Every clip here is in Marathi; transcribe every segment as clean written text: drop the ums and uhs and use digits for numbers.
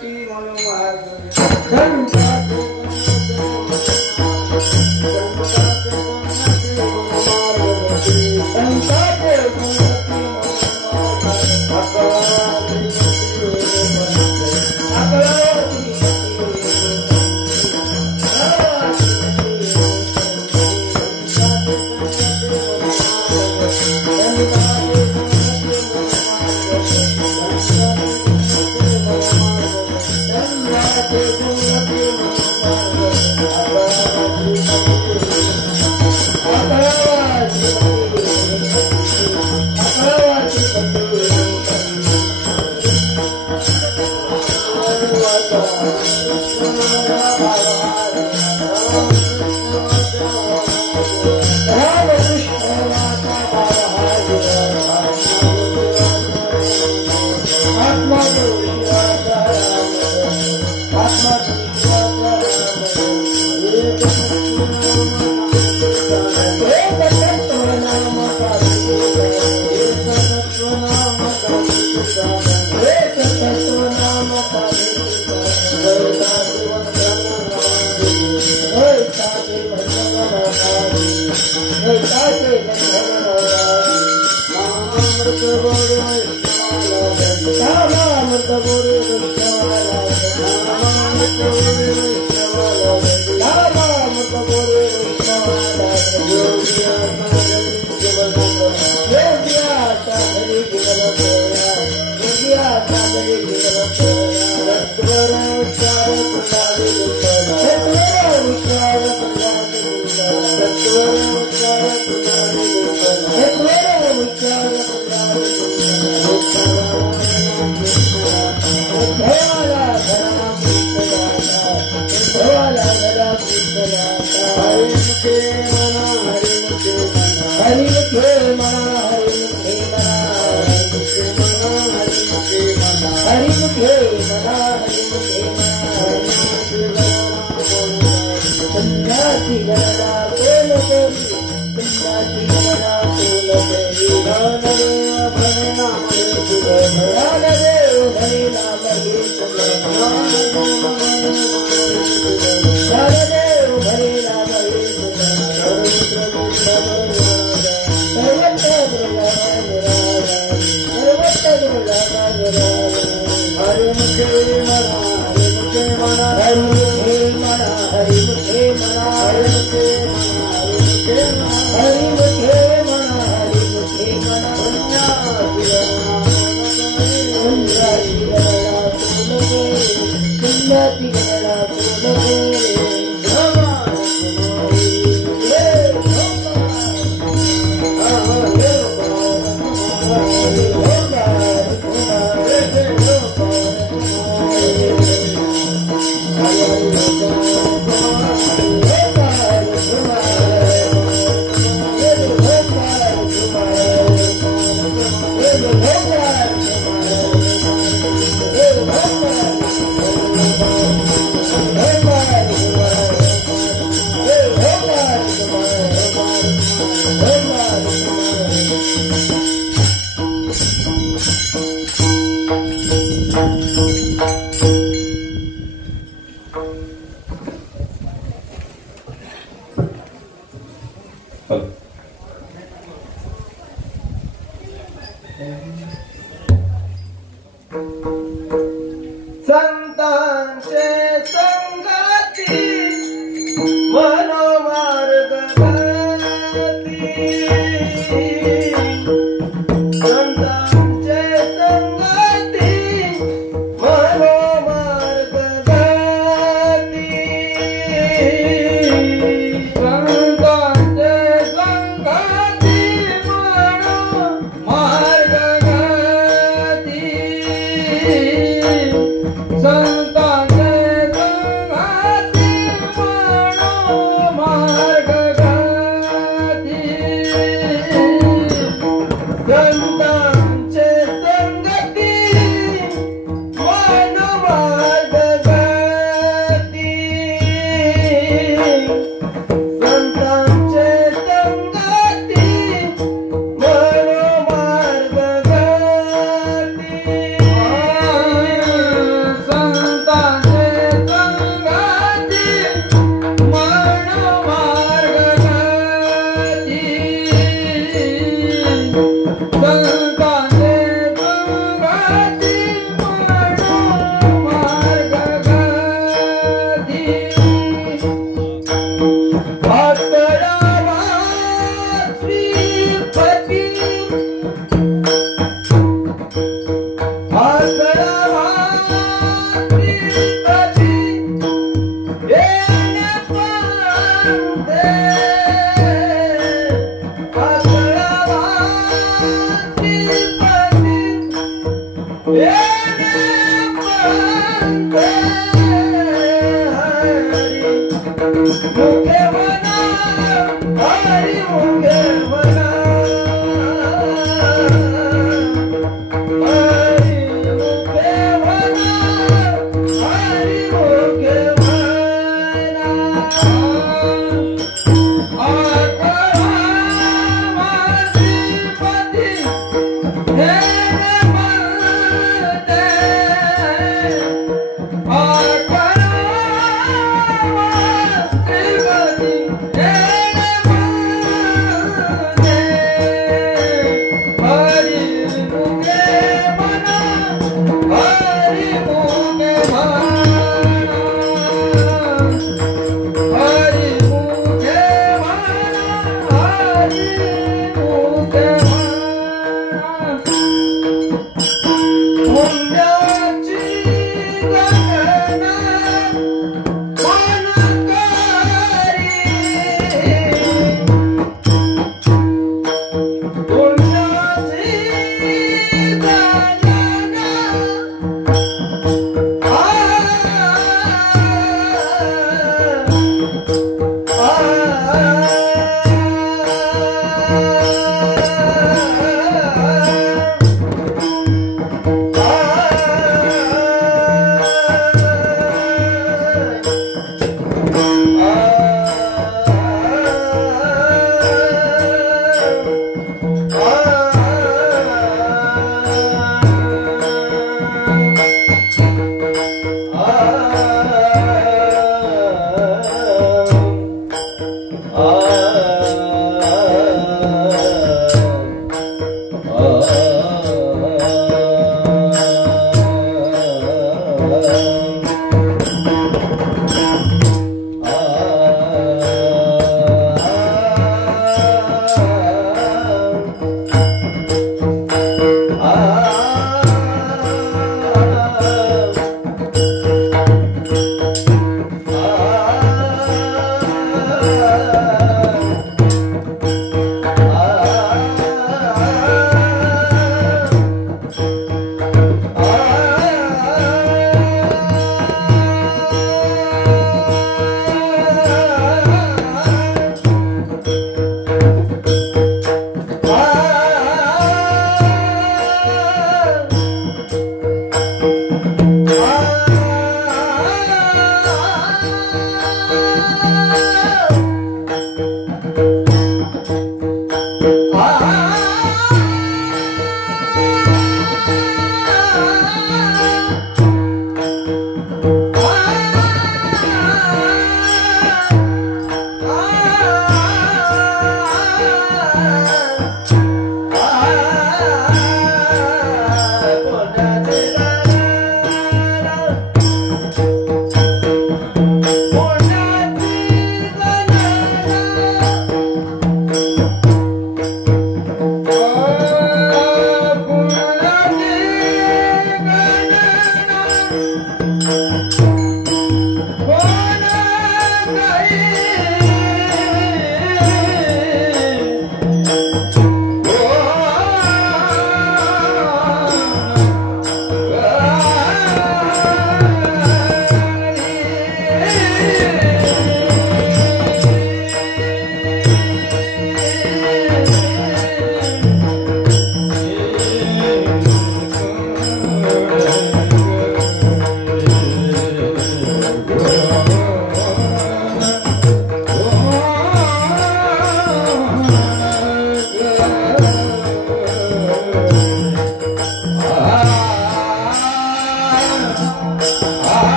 Hey,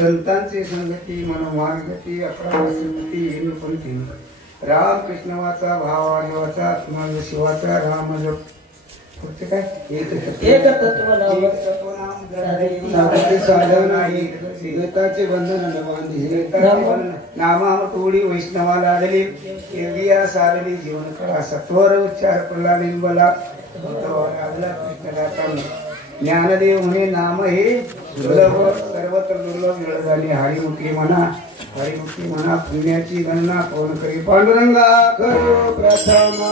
संतांची संगती मनोमार्गती अकरावती येणपंथी राम कृष्ण वाचा भावाचा आत्मा शिवाचा राम जप पुढचे काय एक तत्व साधना गीताचे बंधन बांधी नामा टोळी वैष्णवाला आलेली एविया सारली जीवन कळा सत्वर उच्चार प्रल्हादिंबला कृष्णदाता ज्ञानदेव म्हणे नाम हे दुर्लभ सर्वत्र दुर्लभ मिळत हरिमुखी म्हणा पुण्याची गणना कोण करी पांडुरंगा करो प्रथम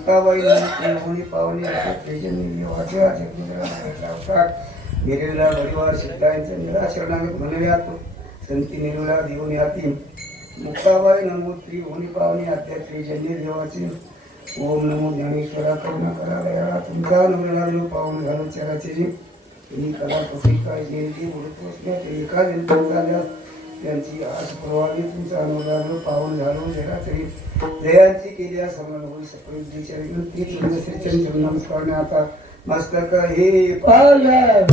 मुक्ताबाई होणी पावणी गिरीला परिवार सिद्धांच्या निराशरणाने म्हणूयात संती निरुला देऊन याती मुक्ताबाई नमोत्री होणी पावणी आध्यात्मिक जन्य देवाची ओम नमो ज्ञानेश्वरा करुणा करा तुमचा नम्रनादेव पावन घालून चराची ही कला कशी काय जयंती एका जयंती त्यांची आस प्रवाही तुमचा अनुराग पावन घालून जगातरी जयांची केली समान होई सकळी ती तुमच्या नमस्कार आता मस्तक हे पाया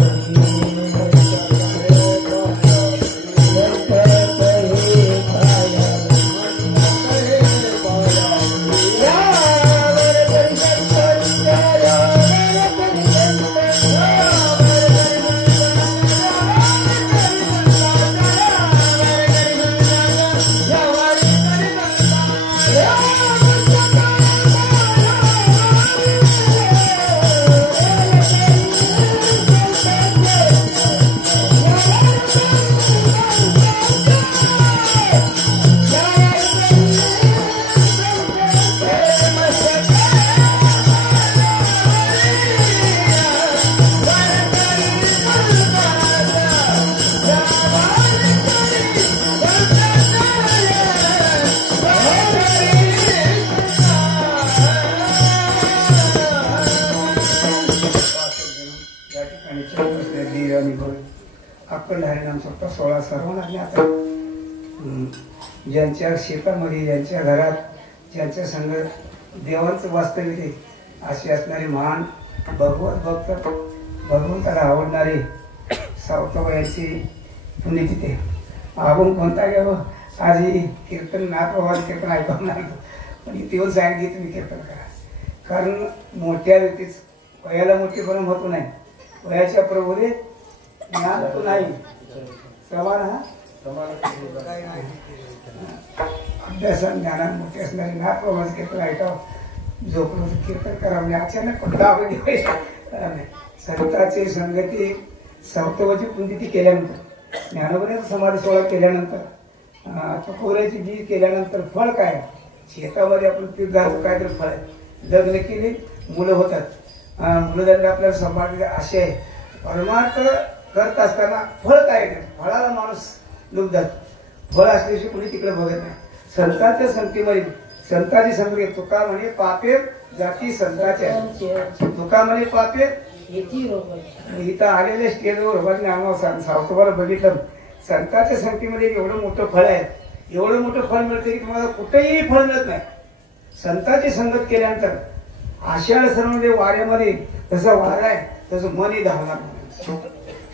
अक्कल हरिनाम सप्ताह 16 सर्वांना आता ज्यांच्या शेतामध्ये ज्यांच्या घरात ज्यांच्या संग देवांचं वास्तव्य असे असणारे महान भगवत भक्त भगवंताला आवडणारे सावताबाईंची पुण्यतिथी आपण कोणता घ्यावं आज ही कीर्तन नाथबाबांचं कीर्तन ऐकवणार पण तेव्हा सांगितले तुम्ही कीर्तन करा कारण मोठ्या व्यक्तीच वयाला मोठेपणा महत्व नाही वयाच्या प्रभूने ज्ञान तो नाही समान हा अभ्यासात ज्ञानात मोठे असणारे नाथबाबांचं कीर्तन ऐकावं झोपलं कीर्तन करा म्हणजे अचानक कोणता आपण संतांची संगती सावताबाची पुण्यतिथी केल्यानंतर ज्ञानोबऱ्याचा समाधी सोहळा केल्यानंतर तुकोऱ्याची बीज केल्यानंतर फळ काय शेतामध्ये आपण पीक घालतो काय तर फळ आहे लग्न केले मुलं होतात मुलं झाले आपल्याला सांभाळले असे आहे परमार्थ करत असताना फळ काय फळाला माणूस लुभतात फळ असल्याशिवाय कोणी तिकडे बघत नाही संतांच्या संगतीमध्ये संतांची संगती तुका म्हणे पापे जाती संतांच्या तुका म्हणे पापे इथं आलेल्या स्टेजवर आम्हाला सावताबाला बघितलं संतांच्या संगतीमध्ये एवढं मोठं फळ आहे एवढं मोठं फळ मिळतं की तुम्हाला कुठेही फळ मिळत नाही संतांची संगत केल्यानंतर आषाढ सर्वांमध्ये वाऱ्यामध्ये जसं वारा आहे तसं मनही धावणार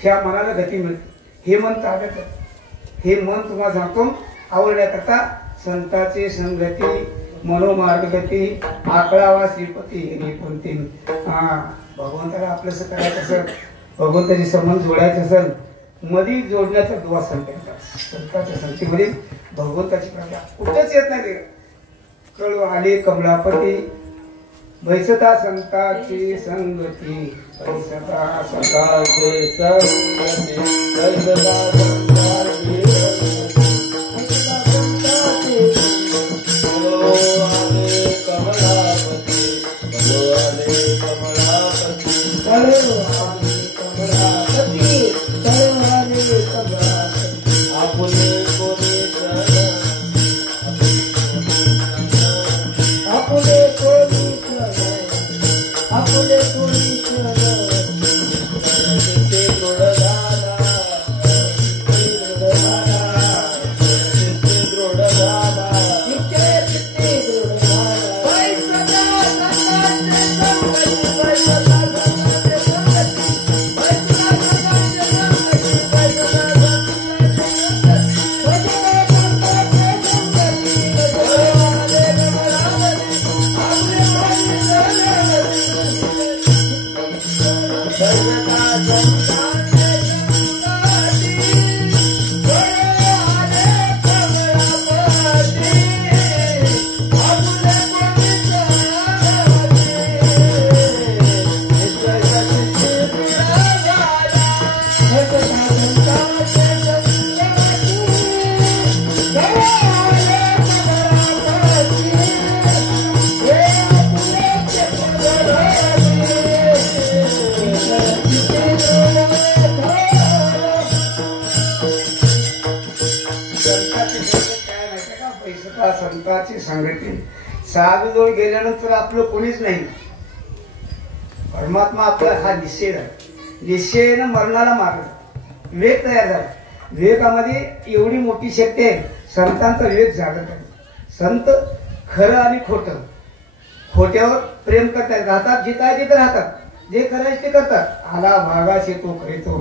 ह्या मनाला गती मिळते हे मन ताब्यात हे मन तुम्हाला सांगतो आवडण्याकरता संतांची संगती मनोमार्गगती आकळावा श्रीपती हे कोणते भगवंताला आपलंसं करायचं असेल भगवंताची संबंध जोडायचं असेल मधी जोडण्याचा दुवा संतांच्या संगतीमध्ये भगवंताची प्रज्ञा कुठंच येत नाही कळू आले कमलापती बैसता संतांची संगती बैसता संतांची संगती बैसता संतांची संतांची संगती. साधूजवळ गेल्यानंतर आपलं कोणीच नाही. परमात्मा आपला हा निश्चय झाला. निश्चयानं मरणाला मारलं. विवेक तयार झाला. विवेकामध्ये एवढी मोठी शक्ती आहे. संतांचा विवेक जागृत आहे. संत खरं आणि खोटं, खोट्यावर प्रेम करतात, राहतात जिथं आहे तिथं राहतात, जे करायचे ते करतात. आला भागाशी तो करीतो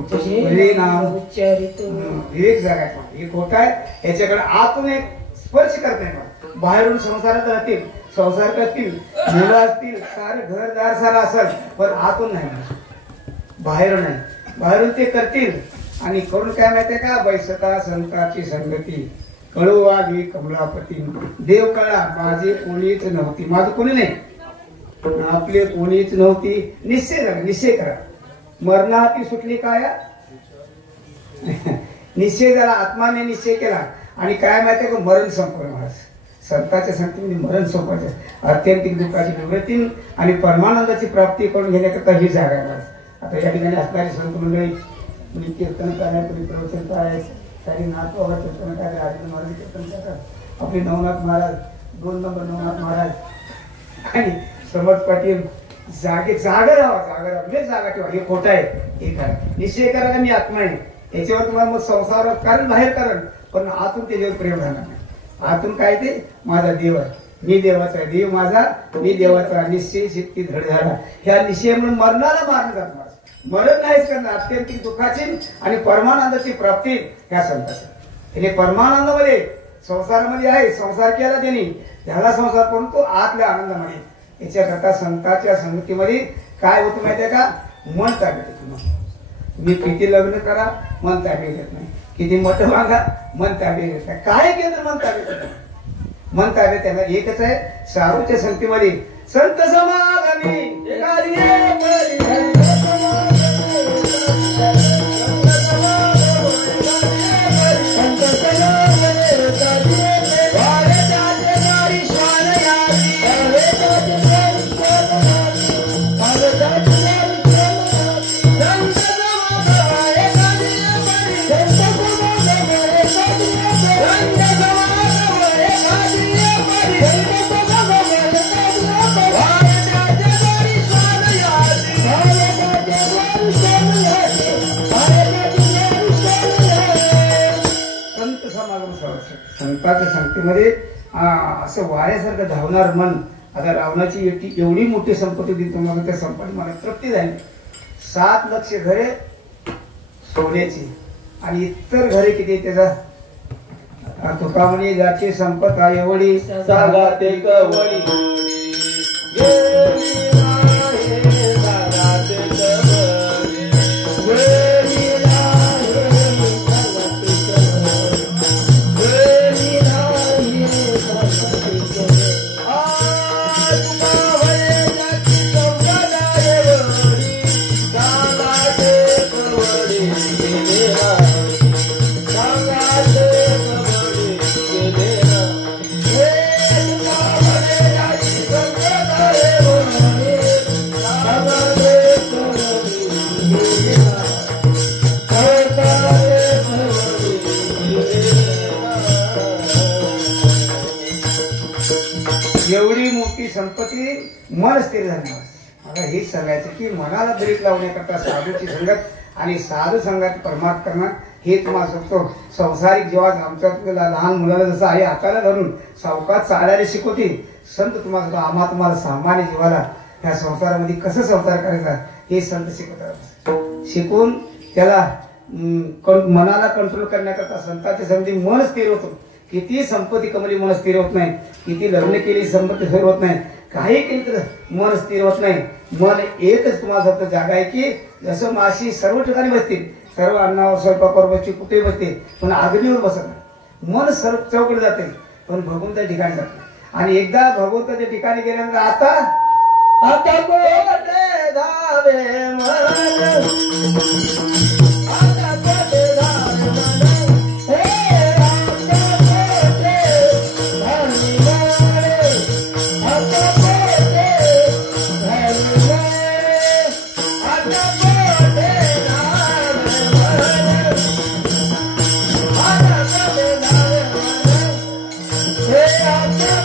नाम विवेक जगायचा. हे खोटं आहे. याच्याकडे आतून एक स्पर्श करत नाही. बाहेरून संसारात राहतील, संसार करतील, मुलं असतील, सारे घरदार सारा असेल, पण आतून नाही, बाहेरून नाही. बाहेरून ते करतील आणि करून काय माहितीये का, बैसता संतांची संगती कळू वागी कमलापती. देव कळा माझे कोणीच नव्हती. माझं कोणी नाही, आपले कोणीच नव्हती. निश्चय झाला. निश्चय करा. मरणाहाती सुटली काय निश्चय झाला. आत्माने निश्चय केला आणि काय माहितीये का, मरण संपलं. महाराज संतांच्या संगतीमध्ये मरण संपायचं, अत्यंतिक दुःखाची निवृत्ती आणि परमानंदाची प्राप्ती करून घेण्याकरता ही जागा आहे. आता या ठिकाणी असणारी संत मंडळी, कुणी कीर्तन काय, कुणी प्रवचन काय, सारी नाथ बाबा कीर्तन काय, राजेंद्र महाराज कीर्तन करतात, आपले नवनाथ महाराज, 2 नंबर नवनाथ महाराज आणि समर्थ पाटील. जागा राहा, लय जागा ठेवा. हे खोटं आहे. हे करा. निश्चय करा का मी आत्मा आहे. याच्यावर तुम्हाला मग संसारात कारण बाहेर कारण, पण आतून त्याच्यावर प्रेम राहणार नाही. आतून काय ते माझा देव आहे, मी देवाचा, देव माझा, मी देवाचा. निश्चय शक्ती धड झाला. ह्या निश्चय म्हणून मरणाला मारलं जात. मरण नाहीच करणार. अत्यंतिक दुःखाची आणि परमानंदाची प्राप्ती ह्या संतांची. त्याने परमानंदामध्ये संसारामध्ये आहे. संसार केला त्यांनी, झाला संसार, परंतु आतल्या आनंदामध्ये. याच्याकरता संतांच्या संगतीमध्ये काय होतं माहितीये का, मन ताब्यात येतं. तुम्ही किती लग्न करा, मन ताब्यात येत नाही. किती मत मागा, मन ताब्यात येत नाही. काय केलं तर मन ताब्यात येत नाही. मन ताब्यात त्याला एकच आहे. साधूच्या संगतीमध्ये संत समागमी संतांच्या संगतीमध्ये असं वाऱ्यासारखं धावणार मन. आता रावणाची एवढी मोठी संपत्ती दिली तुम्हाला, त्या संपत्ती मला तृप्ती झाली. 7 लक्ष घरे सोन्याची आणि इतर घरे किती त्याचा तुका म्हणे, ज्याची संपत एवढी सांगा ते कवळी. एवढी मोठी संपत्ती मन स्थिर झाली. मला हेच सांगायचं की मनाला ब्रेक लावण्याकरता साधूची संगत आणि साधू संघात परमार्थ करणं हे तुम्हाला सांगतो. संसारिक जीवात आमच्या लहान मुलाला जसं आई हाताला धरून सावकाश चालायला शिकवते, संत तुम्हाला आम्हा तुम्हाला सामान्य जीवाला ह्या संसारामध्ये कसं संसार करायचा हे संत शिकवतात. शिकून त्याला मनाला कंट्रोल करण्याकरता संतांच्या संगती मन स्थिर होतो. किती संपत्ती कमली मन स्थिर होत नाही, किती लग्न केली संपत्ती स्थिर होत नाही, काही केलं तर मन स्थिर होत नाही. मन एकच तुम्हाला फक्त जागा आहे की जसं माशी सर्व ठिकाणी बसतील, सर्व अन्नावर स्वयंपाकावर बसते, कुठे बसते, पण अग्नीवर बसत नाही. मन सर्व चौकडे जाते पण भगवंताच्या ठिकाणी जाते. आणि एकदा भगवंताच्या ठिकाणी गेल्यानंतर आता कोठे धावे मन, Hey,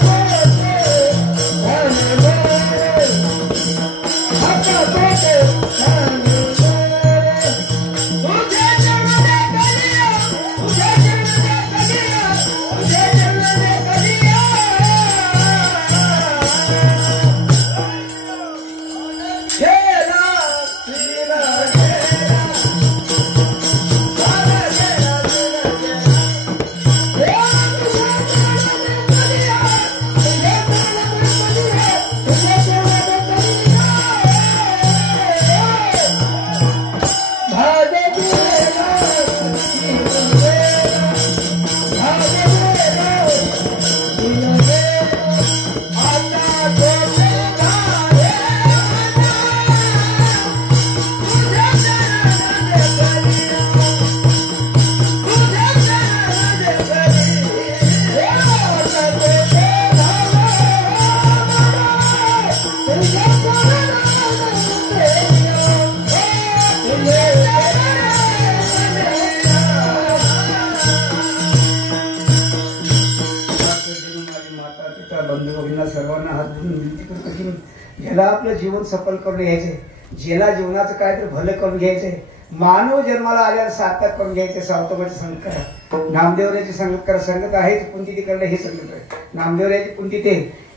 तर कठीण. ज्याला आपलं जीवन सफल करून घ्यायचंय, ज्याला जीवनाचं काहीतरी भलं करून घ्यायचंय, मानव जन्माला आल्यावर सार्थक करून घ्यायचे, सावतोबाची संगत करा, नामदेवराची संगत करा. संगत आहेच पुंती करणं हे संगत आहे. नामदेवराची पुंती ते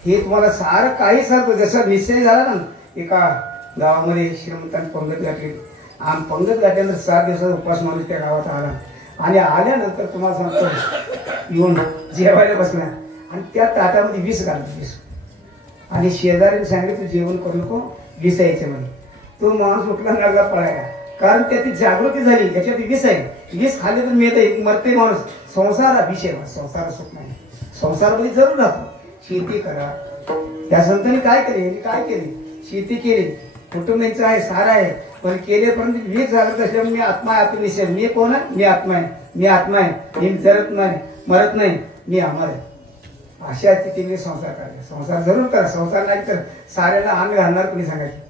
हे तुम्हाला सारं काही सांगतो. जसा निश्चय झाला ना, एका गावामध्ये श्रीमंतांनी पंगत गाठली. पंगत गाठल्यानंतर 7 दिवसाचा उपवास माणूस त्या गावात आला आणि आल्यानंतर तुम्हाला सांगतो येऊन जेवायला बसला आणि त्या ताटामध्ये 20 घालतो 20 आणि शेजाऱ्याने सांगितलं जेवण करू नको, 20 यायचे म्हणे. तो माणूस उठला लागला पळायला, कारण त्याची जागृती झाली याच्यात 20 आहे. 20 खाल्ले तर मिळते, मरते माणूस. संसार हा विषय, संसार सुख नाही. संसारामध्ये जरूर राहतो. शेती करा. त्या संतांनी काय केली? शेती केली, कुटुंबांचं आहे, सारा आहे, पण केले परंतु 20 जागृत असल्यामुळे मी आत्मा आहे, आत्म निश्चय. मी कोण आहे? मी आत्मा आहे. मी आत्मा आहे. मी जरत नाही, मरत नाही, मी अमर आहे. अशा स्थितीने संसार करा. संसार जरूर करा. संसार नाही तर साऱ्याला आम्ही घालणार कोणी सांगायचे.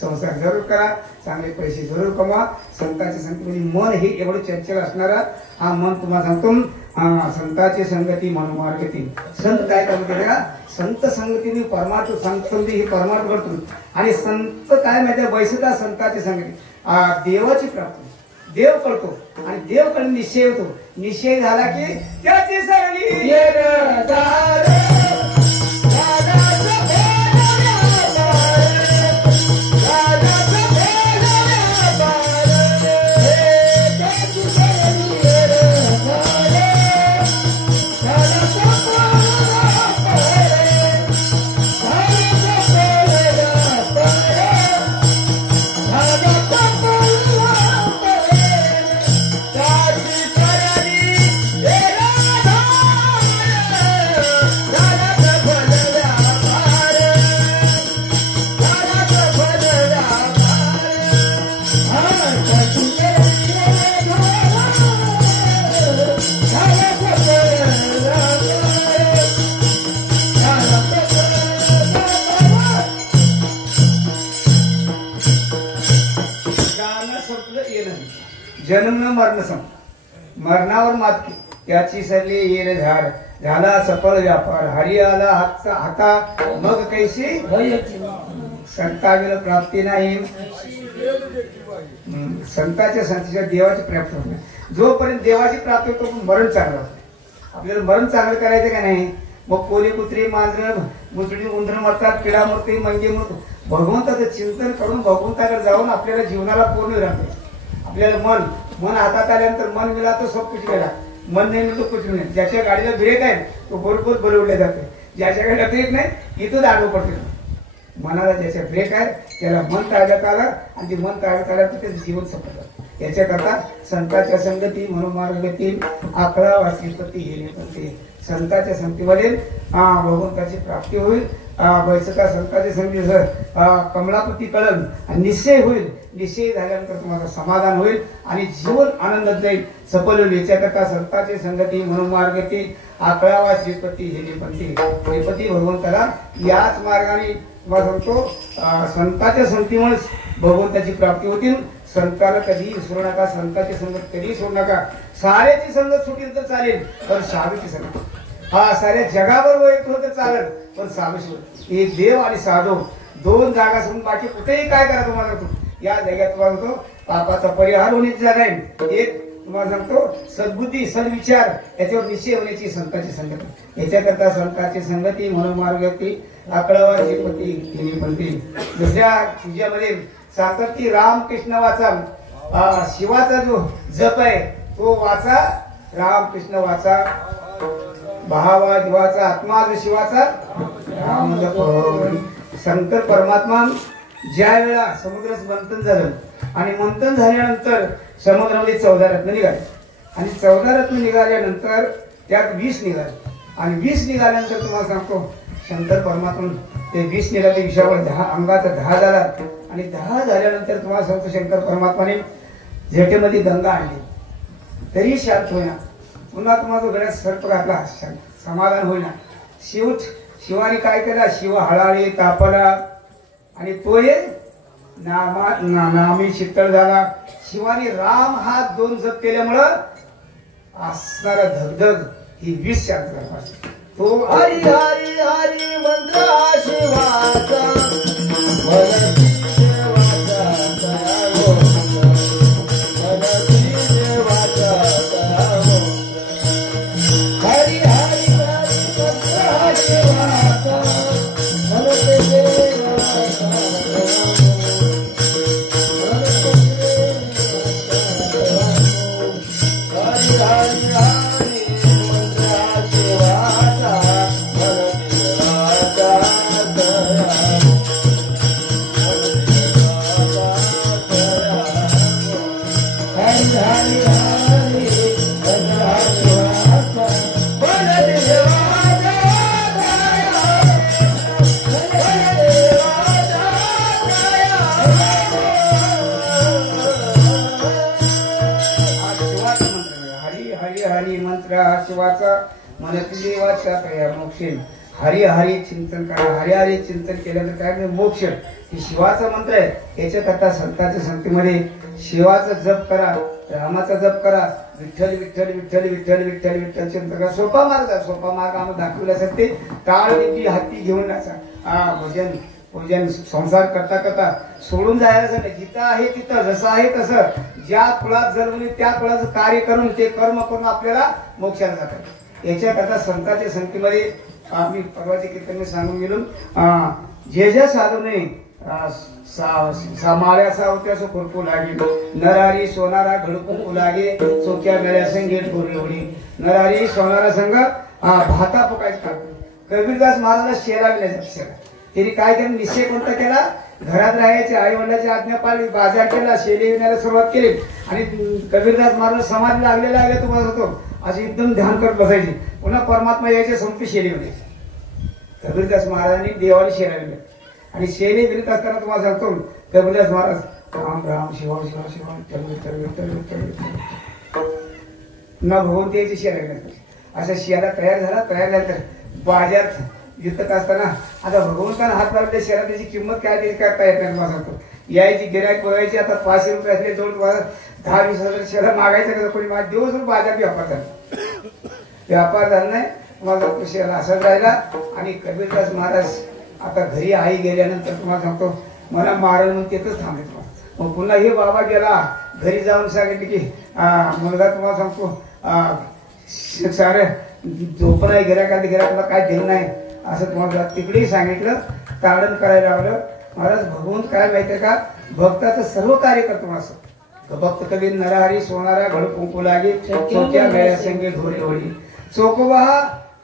संसार जरूर करा, चांगले पैसे जरूर कमवा. संतांच्या संगतीमध्ये मन हे एवढं चंचल असणारा हा मन तुम्हाला सांगतो. संतांची संगती मनोमार्गती. संत काय करतो का? संत संगतीने परमार्थ संगती ही परमार्थ करतो. आणि संत काय माहिती आहे? वैसता संतांची संगती देवाची प्राप्ती. देव कळतो आणि देव कडे निश्चय होतो. निश्चय झाला की त्याची सरली जन्म न मरण सम. मरणावर मात की त्याची सरली येर झाड. झाला सफळ व्यापार. हरी आला हाता मग कैसी संताविल प्राप्ती नाही. संतांच्या संतीच्या देवाची प्राप्ती होत नाही. जोपर्यंत देवाची प्राप्ती होतो पण मरण चांगलं होतं. आपल्याला मरण चांगलं करायचं का नाही? मग कोली कुत्री मांजर मुसडी उंदर मरतात, किडा मरते, मंगे मरतो. भगवंताचं चिंतन करून भगवंताकडे जाऊन आपल्याला जीवनाला पूर्ण विराम द्यायचा. आपल्याला मन हातात आल्यानंतर मन मिळाला तो सब कुछ मिळाला. मन नाही मिळतो कुछ नाही. ज्याच्या गाडीला ब्रेक आहे तो बरोबर बरवल्या जातो. ज्याच्या गाडीला ब्रेक नाही इथंच आडवं पडते. मनाला ज्याच्या ब्रेक आहे त्याला मन ताब्यात आलं आणि ते मन ताब्यात आलं तर त्याचं जीवन सफल झालं. याच्याकरता संतांच्या संगती मनोमार्गती आकळा वाचीपती हे नेते. संतांच्या संगतीमध्ये भगवंताची प्राप्ती होईल. वैसता संतांच्या संगती कमलापती कळण निश्चय होईल. निश्चय झाल्यानंतर तुम्हाला समाधान होईल आणि जीवन आनंदात जाईल, सफल होईल. याच्याकरता संतांची संगती मनोमार्गती आकळावा श्रीपती हे निपंती. श्रीपती भगवंताला याच मार्गाने तुम्हाला सांगतो संतांच्या संगतीमुळे भगवंताची प्राप्ती होतील. संताला कधीही विसरू नका. संतांची संगत कधीही सोडू नका. साऱ्याची संगत सुटील तर चालेल पण साधूची संगत साऱ्या जगाबरोबर एक होतं चालेल पण साधू सोड. एक देव आणि साधू दोन जागा सोडून बाकी कुठेही काय करा तुम्हाला या जगात तुम्हाला सांगतो पापाचा परिहार होण्याची जागा आहे. एक तुम्हाला सांगतो सद्बुद्धी सद्विचार याच्यावर निश्चय होण्याची संतांची संगती. याच्याकरता संतांची संगती मनोमार्गती आकळावा श्रीपती तिन्ही पंथी. दुसऱ्या पूजेमध्ये सांगतात की रामकृष्ण वाचा. शिवाचा जो जप आहे तो वाचा. रामकृष्ण वाचा. भावा जीवाचा आत्मा जो शिवाचा राम जप. शंकर परमात्मा ज्या वेळा समुद्राचं मंथन झालं आणि मंथन झाल्यानंतर समुद्रामध्ये 14 रत्न निघाले आणि 14 रत्न निघाल्यानंतर त्यात 20 निघाले आणि 20 निघाल्यानंतर तुम्हाला सांगतो शंकर परमात्मा ते 20 निघाले विषयावर 10 अंगाचा 10 झाला आणि 10 झाल्यानंतर तुम्हाला सांगतो शंकर परमात्माने झेटेमध्ये गंगा आणली तरी शांत होईना. पुन्हा तुम्हाला तो गळ्यात सर्प घातला समाधान होईना. शिवाने काय केला? शिव हळाळी तापला आणि तो नामी शीतळ झाला. शिवाने राम हा 2 जप केल्यामुळं असणारा धगधग ही 20 शांत झाला. तो हरी हरी हरी मंत्र शिवाचा मनसी देवाचा दया मोक्ष मनसी देवाचा दया मोक्ष हरी हरी हरी मंत्र शिवाचा मनसी देवाचा दया मोक्ष हरी हरी शिवाचा मनसी देवाचा दया मोक्ष हरी हरी चिंतन करा हरी हरी चिंतन केल्यानंतर काय मोक्ष ही शिवाचा मंत्र आहे याच्याकरता संतांच्या संगतीमध्ये शिवाचा जप करा रामाचा जप करा विठ्ठल विठ्ठल विठ्ठल विठ्ठल विठ्ठल विठ्ठल चिंतन करा सोपा मार्ग आम्हाला दाखवला ते टाळ विटी हाती घेऊन असा भजन पूजन संसार करता करता सोडून जायला सांगितलं जिथं आहे तिथं जसं आहे तसं ज्या कुळात जन्मले त्या कुळाचं कार्य करून ते कर्म करून आपल्याला मोक्षाला जातात याच्याकरता संतांच्या संगतीमध्ये आम्ही परवाच्या कीर्तन सांगून गेलो जे जे साधूने माळ्या सावत्या सो खुरपू लागे नरारी सोनारा घडकू लागे चोक्या गळ्या संगे ठोरवडी नरारी सोनारा संघ भाता पकायचं कबीरदास महाराजाला शेरा विलायचा त्यांनी काय केलं निश्चय कोणता केला घरात राहायचे आई वडिलांची आज्ञा पाळली बाजार केला शेली विणायला सुरुवात केली आणि कबीरदास महाराज समाधी लागलेला आहे तुम्हाला होतो असे एकदम ध्यान करत बसायचे पुन्हा परमात्मा यायचे संपी शेली विणायचे कबीरदास महाराजांनी देवाला शेरा विणल्या आणि शेली विणत असताना तुम्हाला सांगतो कबीरदास महाराज राम राम शिवा शिवा शिवा न भगवंती शेरा विणत असा शियाला तयार झाला तर बाजारात जिथत असताना आता भगवंतानं हात लावले शहरात त्याची किंमत काय त्याची करता येत नाही मला सांगतो यायची गिरायक बघायची आता 500 रुपये असले जवळ 10-20 हजार शहरात मागायचं का कोणी माझ्या दिवसभर बाजार व्यापार झाला नाही तुम्हाला शहर असाच राहिला आणि कबीरदास महाराज आता घरी आई गेल्यानंतर तुम्हाला सांगतो मला मारल म्हणून तिथंच थांबले तुम्हाला मग पुन्हा हे बाबा गेला घरी जाऊन सांगितले की मुलगा तुम्हाला सांगतो सारे झोप नाही गिरायकाला काय दिलं नाही असं तुम्हाला तिकडेही सांगितलं ताडण करायला लावलं महाराज भगवंत काय माहितीये का भक्ताचं सर्व कार्य करतो असं भक्त कबीर नरहरी सोनारा घड कुंकू लागे चोक्या गळ्या संगे ढोरे ओढी चोकोबा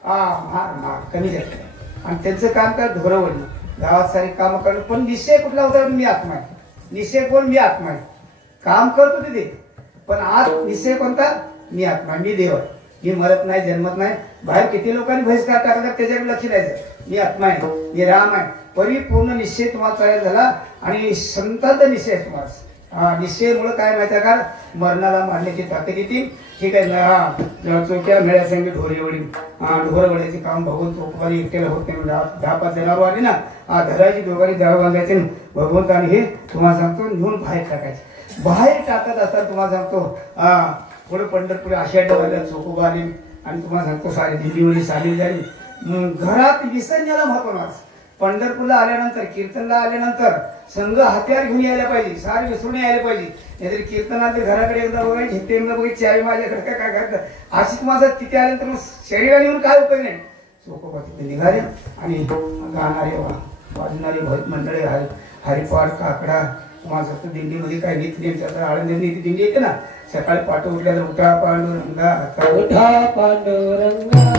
मार कमी जायचं आणि त्यांचं काम काय ढोरं ओढणं गावात सारी कामं करणं पण निश्चय कुठला होता मी आत्मा आहे निश्चय कोण मी आत्मा आहे काम करतो तिथे पण आत निश्चय कोणता मी आत्मा मी देव आहे मी मरत नाही जन्मत नाही बाहेर किती लोकांनी बहिष्कार टाकला त्याच्याकडे लक्ष द्यायचं मी आत्मा आहे मी राम आहे परिपूर्ण निश्चय तुम्हाला तयार झाला आणि संतांचा निश्चय तुम्हाला निश्चयमुळे काय माहिती का मरणाला मारण्याची ताकद येते ठीक आहे चोक्या मेळ्या संगे ढोरे वडी ढोर वड्याचे काम भगवंत चोखवारी एकट्याला होत नाही 10-5 जनावर आली ना धरायची दोघांनी दहा बांधायचे भगवंताने हे तुम्हाला सांगतो घेऊन बाहेर टाकायचे बाहेर टाकत असताना तुम्हाला सांगतो पुढे पंढरपूर आषाढ वाल्या चोखोबा आली आणि तुम्हाला सांगतो सारी दिल्लीवरी साली झाली घरात विसर्जनाला महत्व पंढरपूरला आल्यानंतर कीर्तनला आल्यानंतर संघ हत्यार घेऊन यायला पाहिजे सारे विसरून यायला पाहिजे नाहीतर कीर्तनात घराकडे एकदा बघायची ते एकदा बघायची आई माझ्याकडे काय करतं अशीच माझं तिथे आल्यानंतर मग शरीराने येऊन काय उपयोग नाही चोखोबा तिथे निघाले आणि गाणारे वाजणारे भट मंडळे हरिपाठ काकडा तुम्हाला सांगतो दिंडीमध्ये काय नीती आळंदी दिंडी येते ना सकाळी पाठ उठल्याला उठा पांडुरंगा उठा पांडुरंगा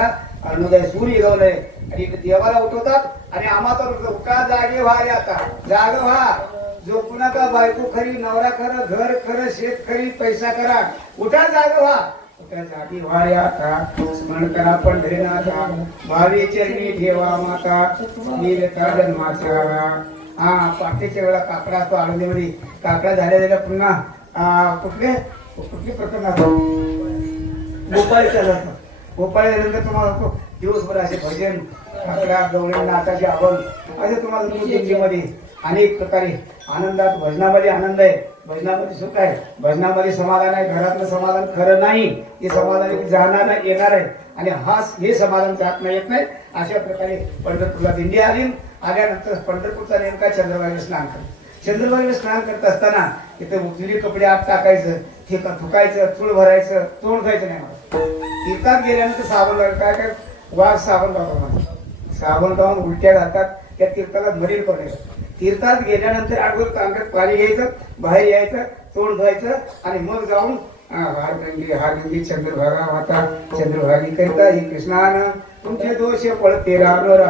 घ्या. अरुणोदय सूर्य गवलंय आणि देवाला उठवतात आणि आम्हाला उठा जागे व्हा रे आता जाग व्हा. जो कुणाचा बायको खरी नवरा खरं घर खरं शेत खरी पैसा करा उठा जाग व्हा. उठा जागी व्हा रे आता स्मरण करा पंढरीनाथा भावी चरणी ठेवा माता निरता जन्माचा. हा पाठीच्या वेळा काकडा असतो आळंदीमध्ये काकडा झालेला पुन्हा कुठले प्रकरण गोपाळीच्या जातात. गोपाळी झाल्यानंतर तुम्हाला दिवसभर असे भजन काकडा गवळी नाचाचे आवन असे तुम्हाला दिंडीमध्ये अनेक प्रकारे आनंदात भजनामध्ये आनंद आहे. भजनामध्ये सुख आहे. भजनामध्ये समाधान आहे. घरातलं समाधान खरं नाही हे समाधान जाणार येणार आहे आणि हे समाधान जात नाही येत नाही. अशा प्रकारे पंढरपूरला दिंडी आल्यानंतर पंढरपूरचा नेमका चंद्रभागेला स्नान करतो. चंद्रभागेला स्नान करत असताना तिथे जुने कपडे आत टाकायचं थुकायचं चूळ भरायचं तोंड खायचं नाही. मला तीर्थात गेल्यानंतर साबण काय काय वाघ साबण लावतो. साबण लावून उलट्या घालतात. त्या तीर्थाला मरील करायचं. तीर्थात गेल्यानंतर अगोदर तांब्यात पाणी घ्यायचं बाहेर यायचं तोंड धुवायचं आणि मग जाऊन हारगंगी चंद्रभागा माता चंद्रभागी करिता ही कृष्णान तुमचे दोष पळते राहणार.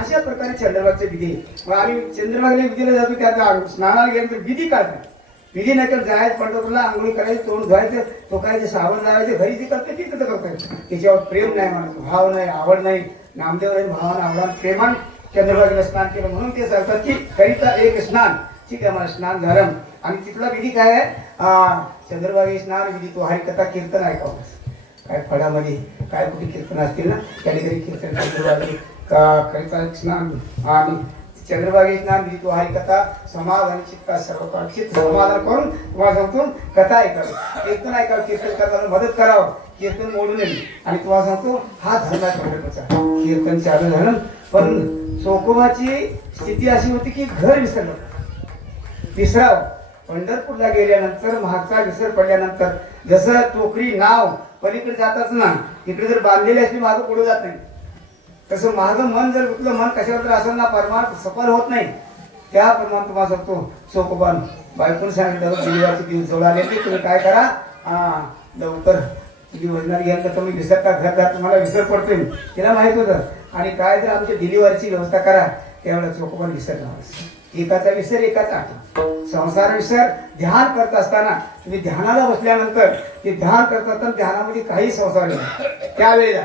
अशा प्रकारे चंद्रभागचे विधी आम्ही चंद्रभागेला विधीला जातो. त्याचा स्नानाला गेल्यानंतर विधी काढतात. विधी नाही तर जायचं पंढरपूरला आंघोळी करायची तोंड धुवायचं तो करायचं साबण लावायचं घरी जे करते तिथं करताय. त्याच्यावर प्रेम नाही म्हणत भाव नाही आवड नाही. नामदेव भावानं आवडा प्रेमान चंद्रभागेला स्नान केलं म्हणून ते सांगतात की करिता एक स्नान. ठीक आहे मला स्नान झालं आणि तिथला विधी काय आहे चंद्रभागे स्नान विधी तो हरिकथा कीर्तन ऐकावं. काय फळामध्ये काय कुठे कीर्तन असतील ना त्या ठिकाणी कीर्तन चंद्रभागे करिता स्नान आणि चंद्रभागे स्नान विधी तो हरिकथा समाधान चित्ता सर्व चित्त समाधान करून तुम्हाला सांगतो कथा ऐकावी कीर्तन ऐकावं कीर्तन करताना मदत करावं कीर्तन मोडू नये. आणि तुम्हाला सांगतो हा धर्म आहे पंढरपूरचा. कीर्तन चालू झालं पण चोकोबाची स्थिती अशी होती की घर विसराव. पंढरपूरला गेल्यानंतर मागचा विसर पडल्यानंतर जसं टोकरी नाव पलीकडे जातात ना इकडे जर बांधलेली असली मागं पुढे जात नाही तसं माझं मन जर गुतलं मन कशावर तर असेल ना परमार्थ सफल होत नाही. त्याप्रमाणे तुम्हाला सांगतो चोकोबान बायकोने सांगितलं दिवाळीचे दिवस जवळ आले तुम्ही काय करा लवकर वजनात घ्याल तर तुम्ही विसरता घर जात तुम्हाला विसर पडतोय. तिला माहित होतं आणि काय जर आमच्या डिलिव्हरीची व्यवस्था करा त्यावेळेला चोकोबान विसरणार. एकाचा विसर एकाचा आठवण संसार विसर ध्यान करत असताना तुम्ही ध्यानाला बसल्यानंतर ते ध्यान करत असताना ध्यानामध्ये काही संसार नाही. त्यावेळेला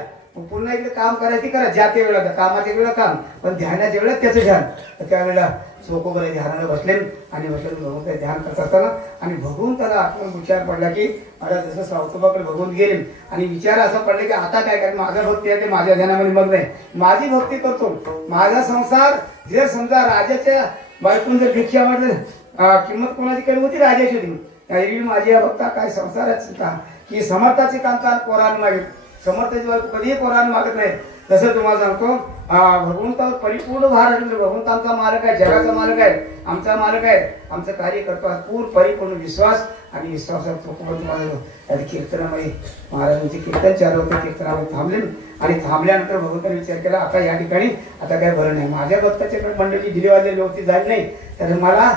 पुन्हा एकदा काम करायची करा ज्या त्या वेळेला कामाच्या वेळेला काम पण ध्यानाच्या वेळेला त्याचं ध्यान. तर त्यावेळेला चोकोबाई ध्यानाला बसले आणि बसले ध्यान करत असताना आणि भगवंताला आत्म विचार पडला की मला जसं सावतोबाकडे भगवंत गेले आणि विचार असा पडला की आता काय करायचं माझा भक्ती आहे ते माझ्या ध्यानामध्ये मग नाही माझी भक्ती करतो. माझा संसार जे समजा राजाच्या बायकून जर भिक्षा म्हटलं किंमत कोणाची कमी होती राजाची होती त्यावेळी माझी या भक्ता काय संसाराची का की समर्थाची कामकाज पोरानं मागे समर्थाची बायको कधीही पोरानं मागत नाही. तसं तुम्हाला सांगतो भगवंता परिपूर्ण भार भगवंत आमचा मालक आहे जगाचा मालक आहे आमचा मालक आहे आमचं कार्य करतो पूर्ण परिपूर्ण विश्वास आणि विश्वासात तुम्हाला कीर्तनामध्ये महाराजांचे कीर्तन चालू होते. कीर्तनामध्ये थांबले आणि थांबल्यानंतर भगवंताने विचार केला आता या ठिकाणी आता काय बरं नाही माझ्या भक्ताच्याकडे मंडळी दिलीवाले लोक झाली नाही तर मला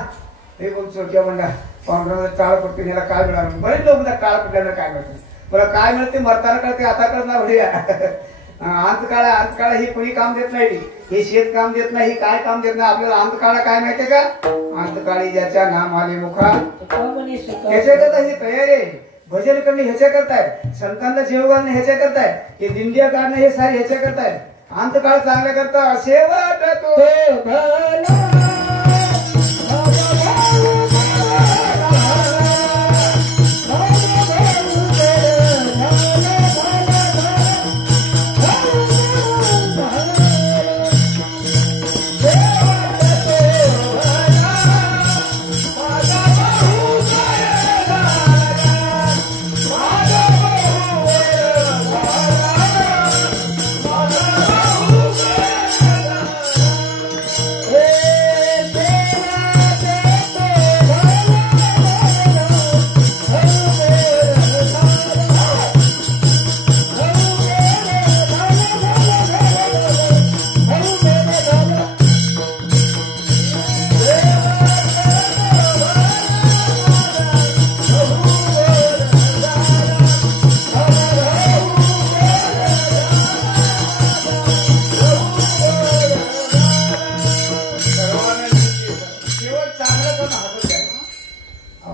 हे बोलतो किंवा म्हणला पांढरा काळ पडते याला काय मिळालं बरेच लोक काळ पडल्यानं काय मिळतं मला काय मिळते मरताना कळते आता करणार भैया अंतकाळा हे कोणी काम देत नाही हे शेत काम देत नाही काय काम देत नाही. आपल्याला अंतकाळा काय माहितीये का अंतकाळी ज्याच्या नाम आले मुखा ह्याच्याकरता ही तयारी आहे. भजन करणे ह्याच्या करताय संतांना जेव घालणे ह्याच्या करताय हे दिंड्या काढणं हे सारे ह्याच्या करताय. अंतकाळ चांगल्या करता शेवट तो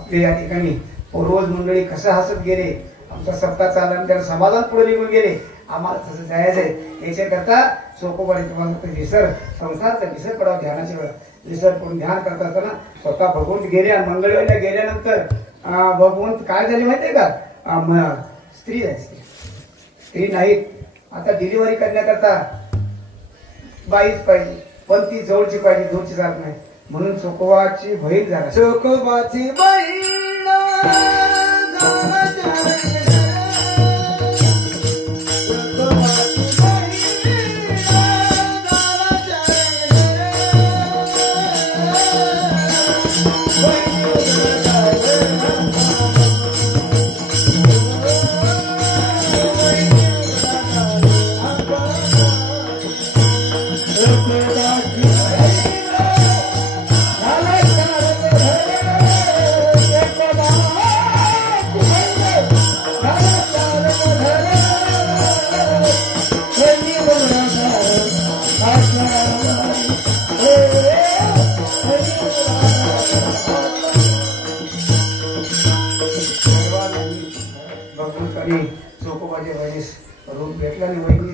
आपले या ठिकाणी पूर्वज मंडळी कसं हसत गेले, आमचा सप्ताह चालला आणि त्याला समाधान पुढे निघून गेले. आम्हाला तसं जायचंय. याच्याकरता सोपोबाने तुम्हाला विसर संसारचा विसर पडावा, ध्यानाच्या वेळा विसर पडून ध्यान करता असताना स्वतः भगवंत गेले. आणि मंगळवेळेला गेल्यानंतर भगवंत काय झाले माहितीये का, स्त्री आहे, स्त्री नाहीत. आता डिलिव्हरी करण्याकरता बाईच पाहिजे, पण ती जवळची पाहिजे, दूरची जात नाही. म्हणून चोकोबाची बहीण झाला. चोकोबाची बहीण भगवंतानी चोकोबाच्या बहिणीस रूप भेटला आणि वहिनी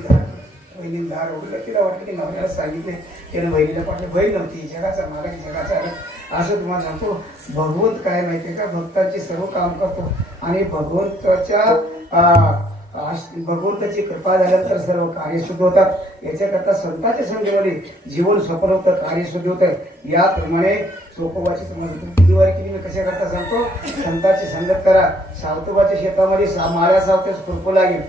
दार उघडलं. तिला वाटलं की नवऱ्याला सांगितले, त्यानं बहिणीला पाठवलं. बहीण नव्हती, जगाचा मालक, जगाचा आहे. असं तुम्हाला सांगतो. भगवंत काय माहितीये का, भक्तांची सर्व काम करतो आणि भगवंताची कृपा झाल्यानंतर सर्व कार्य शुद्ध होतात. याच्याकरता संतांच्या संगतीमध्ये जीवन सफल होतं, कार्य शुद्ध होतं. याप्रमाणे चोकोबाची डिलिव्हरी केली. मी कशा करता सांगतो, संतांची संगत करा. सावतोबाच्या शेतामध्ये माळ्या सावत्यास खुरपू लागेल.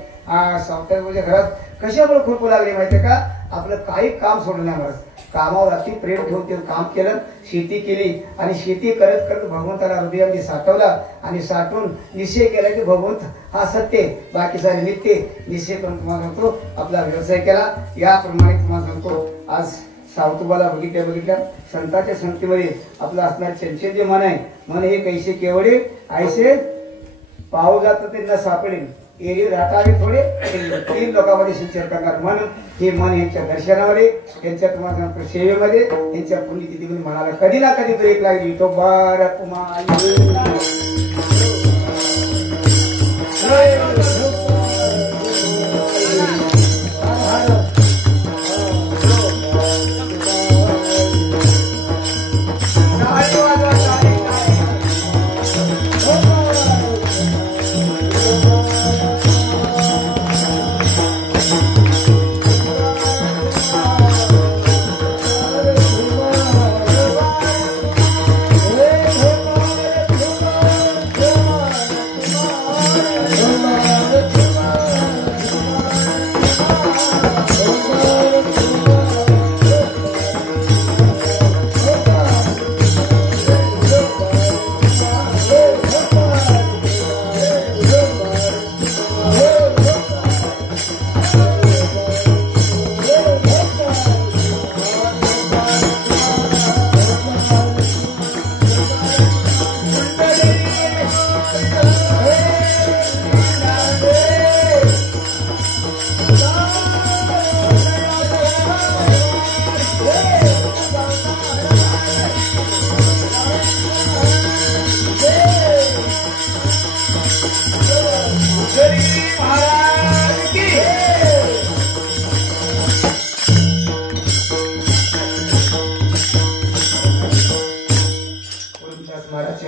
सावत्याच्या घरात कशामुळे खुरपू लागले माहितीये का, आपलं काही काम सोडलं नाही. महाराज कामावर अति प्रेम ठेवून ते काम केलं, शेती केली आणि शेती करत करत भगवंताला हृदयामध्ये साठवला आणि साठवून निश्चय केला की भगवंत हा सत्य, बाकी सारे नित्य. निश्चय करून तुम्हाला सांगतो आपला व्यवसाय केला. याप्रमाणे तुम्हाला सांगतो आज सावतोबाला बघितल्या संतांच्या संगतीमध्ये आपलं असणार चंचल जे मन आहे, मन हे कैसे केवढे ऐसे पाहू जात ते न सापडेल. एरी राहतावे थोडे 3 लोकांमध्ये संचार करणार मन. हे मन यांच्या दर्शनामध्ये, यांच्या तुम्हाला सेवेमध्ये, यांच्या पुण्यतिथीमध्ये मनाला कधी ना कधी तरी एक लागली. तो बार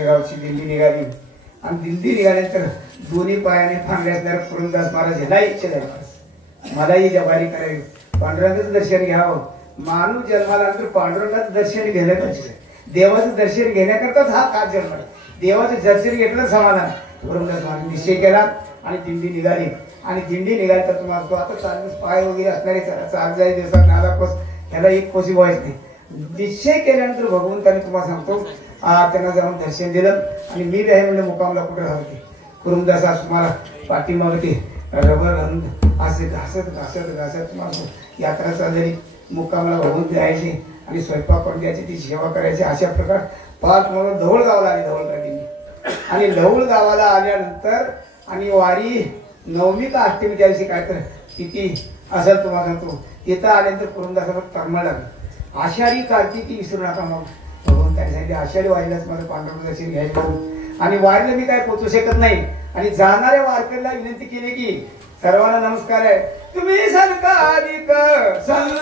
गावची दिंडी निघाली आणि दिंडी निघाल्यानंतर दोन्ही पायाने थांबले असणारे पुरंदास महाराज ह्याला इच्छा झाली, मलाही जबारी करावी, पांडुरंगाचं दर्शन घ्यावं. माणूस जन्माला नंतर पांडुरंगाचं दर्शन घेणं गरजेचं. देवाचं दर्शन घेण्याकरताच हा काळ जन्म आहे. देवाचं दर्शन घेतलं समाधान. पुरंदास महाराज निश्चय केला आणि दिंडी निघाली. आणि दिंडी निघाली तर तुम्हाला तो आता चालून पाय वगैरे असणारे चार जाई दिवसात नाला कोस ह्याला एक कोशी व्हायच नाही. निश्चय केल्यानंतर भगवंताने तुम्हाला सांगतो त्यांना जाऊन दर्शन दिलं. आणि मी आहे म्हणजे मुकामला कुठे राहते पुरंदास तुम्हाला पाठीमागे ते रबर असे घासत घासत घासत तुम्हाला यात्रा चालली. मुक्कामाला भगवंत द्यायचे आणि स्वयंपाक करून द्यायची, ती सेवा करायची. अशा प्रकार 5 मला धवळ गावाला आली. धवळ गाडी आणि धवळ गावाला आल्यानंतर आणि वारी नवमी का अष्टमी त्या दिवशी काय तर तिथी असेल तुम्हाला सांगतो. तिथं आल्यानंतर पुरंदासावर तळमळ लागली. आषाढी कार्तिकी विसरू नका. मग भगवंताने सांगितले आषाढी वारीलाच माझं पांडुरंग दर्शन घ्यायचं. आणि वारीला मी काय पोचू शकत नाही आणि जाणाऱ्या वारकऱ्याला विनंती केली की सर्वांना नमस्कार आहे, तुम्ही संताधिक संत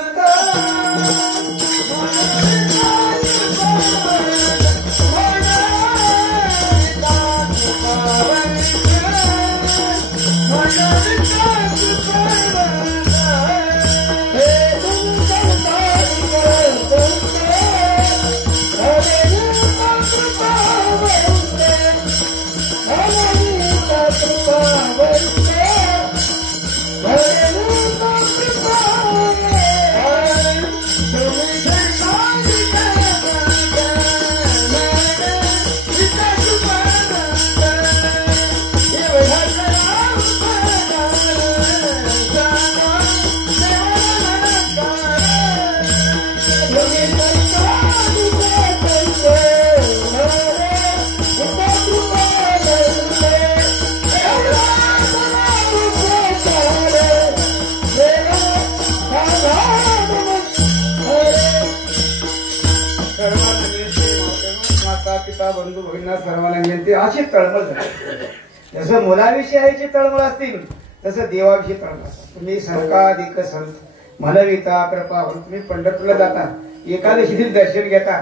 बंधू भगिना सर्वांना विनंती, अशी तळमळ झाली. जसं मुलाविषयी आईची तळमळ असतील तसं देवाविषयी तळमळ असतात. तुम्ही संकाधिक संत मनविता कृपा, तुम्ही पंढरपूरला जाता, एकादशीचे दर्शन घेता,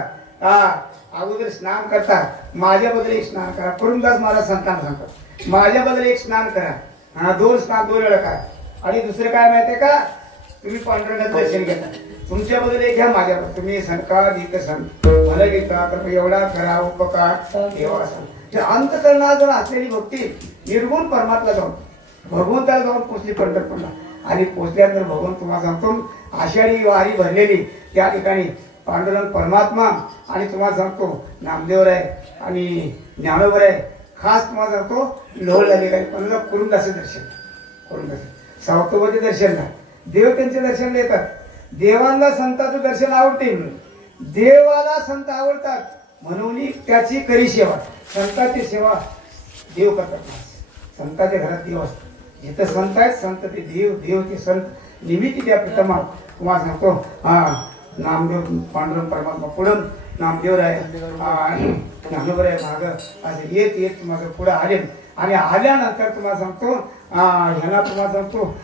अगोदर स्नान करता, माझ्याबद्दल एक स्नान करा. करुणदास महाराज संतांना सांगतात माझ्याबद्दल एक स्नान करा, 2 स्नान 2 वेळा करा. आणि दुसरं काय माहितीये का, तुम्ही पांडुरंगाचं दर्शन घेता, तुमच्याबद्दल एक घ्या, माझ्याबद्दल तुम्ही संकाधिक संत मनविता कृपा, एवढा करा उपकार देवा. अंतकरणात जर असलेली भक्ती निर्गुण परमात्मा जाऊन भगवंताला जाऊन पोचली पंढरपूरला, आणि पोचल्यानंतर भगवंत तुम्हाला सांगतो आषाढी वारी भरलेली त्या ठिकाणी पांडुरंग परमात्मा आणि तुम्हाला सांगतो नामदेवर आहे आणि ज्ञानोबर आहे. खास तुम्हाला सांगतो लोह झाले काही पण कुरुंदाचं दर्शन, कुरुंदाचं सावतोबाचे दर्शन नाही, देव त्यांचे दर्शन देतात. देवांना संतांचं दर्शन आवडते, देवाला संत आवडतात म्हणून त्याची करी सेवा. संतांची सेवा देव करतात, संतांच्या घरात देव असतात. जिथं संत आहेत संत ते देव, देव ते संत. निमित्त त्या प्रथमा तुम्हाला सांगतो नामदेव पांडुरंग परमात्मा पुढं नामदेव आहे, ज्ञानोबर आहे माग, असं येत येत तुम्हाला पुढे आले. आणि आल्यानंतर तुम्हाला सांगतो ह्यांना तुम्हाला सांगतो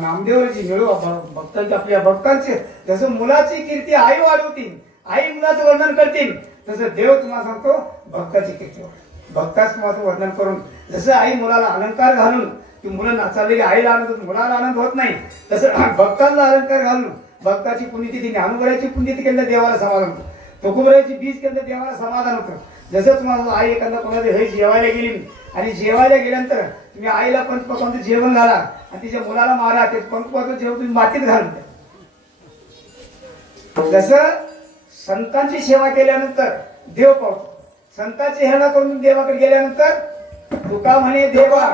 नामदेवची मिळू भक्तांची, आपल्या भक्तांचे जसं मुलाची कीर्ती आई वाढवतील, आई मुलाचं वर्णन करतील, तसं देव तुम्हाला सांगतो भक्ताची कीर्ती वाढवतील. भक्ताच तुम्हाला वर्णन करून जसं आई मुलाला अलंकार घालून की मुलं नाचालेली आईला आनंद होतो, मुलाला आनंद होत नाही, तसं भक्तांना अलंकार घालून भक्ताची पुण्यतिथी, ज्ञानोबराची पुण्यतिथी केलं देवाला समाधान होतं, तुकोबराची बीज केलं देवाला समाधान होतं. जसं तुम्हाला आई एखादा कोणाची हे जेवायला गेली आणि जेवायला गेल्यानंतर तुम्ही आईला पंचपक्वान्चं जेवण घाला आणि तिच्या मुलाला मारा, ते पंचपक्वान्चं जेवण तुम्ही मातीत घालून द्या. जसं संतांची सेवा केल्यानंतर देव पावतो, संतांची हेळा करून देवाकडे गेल्यानंतर तुका म्हणे देवा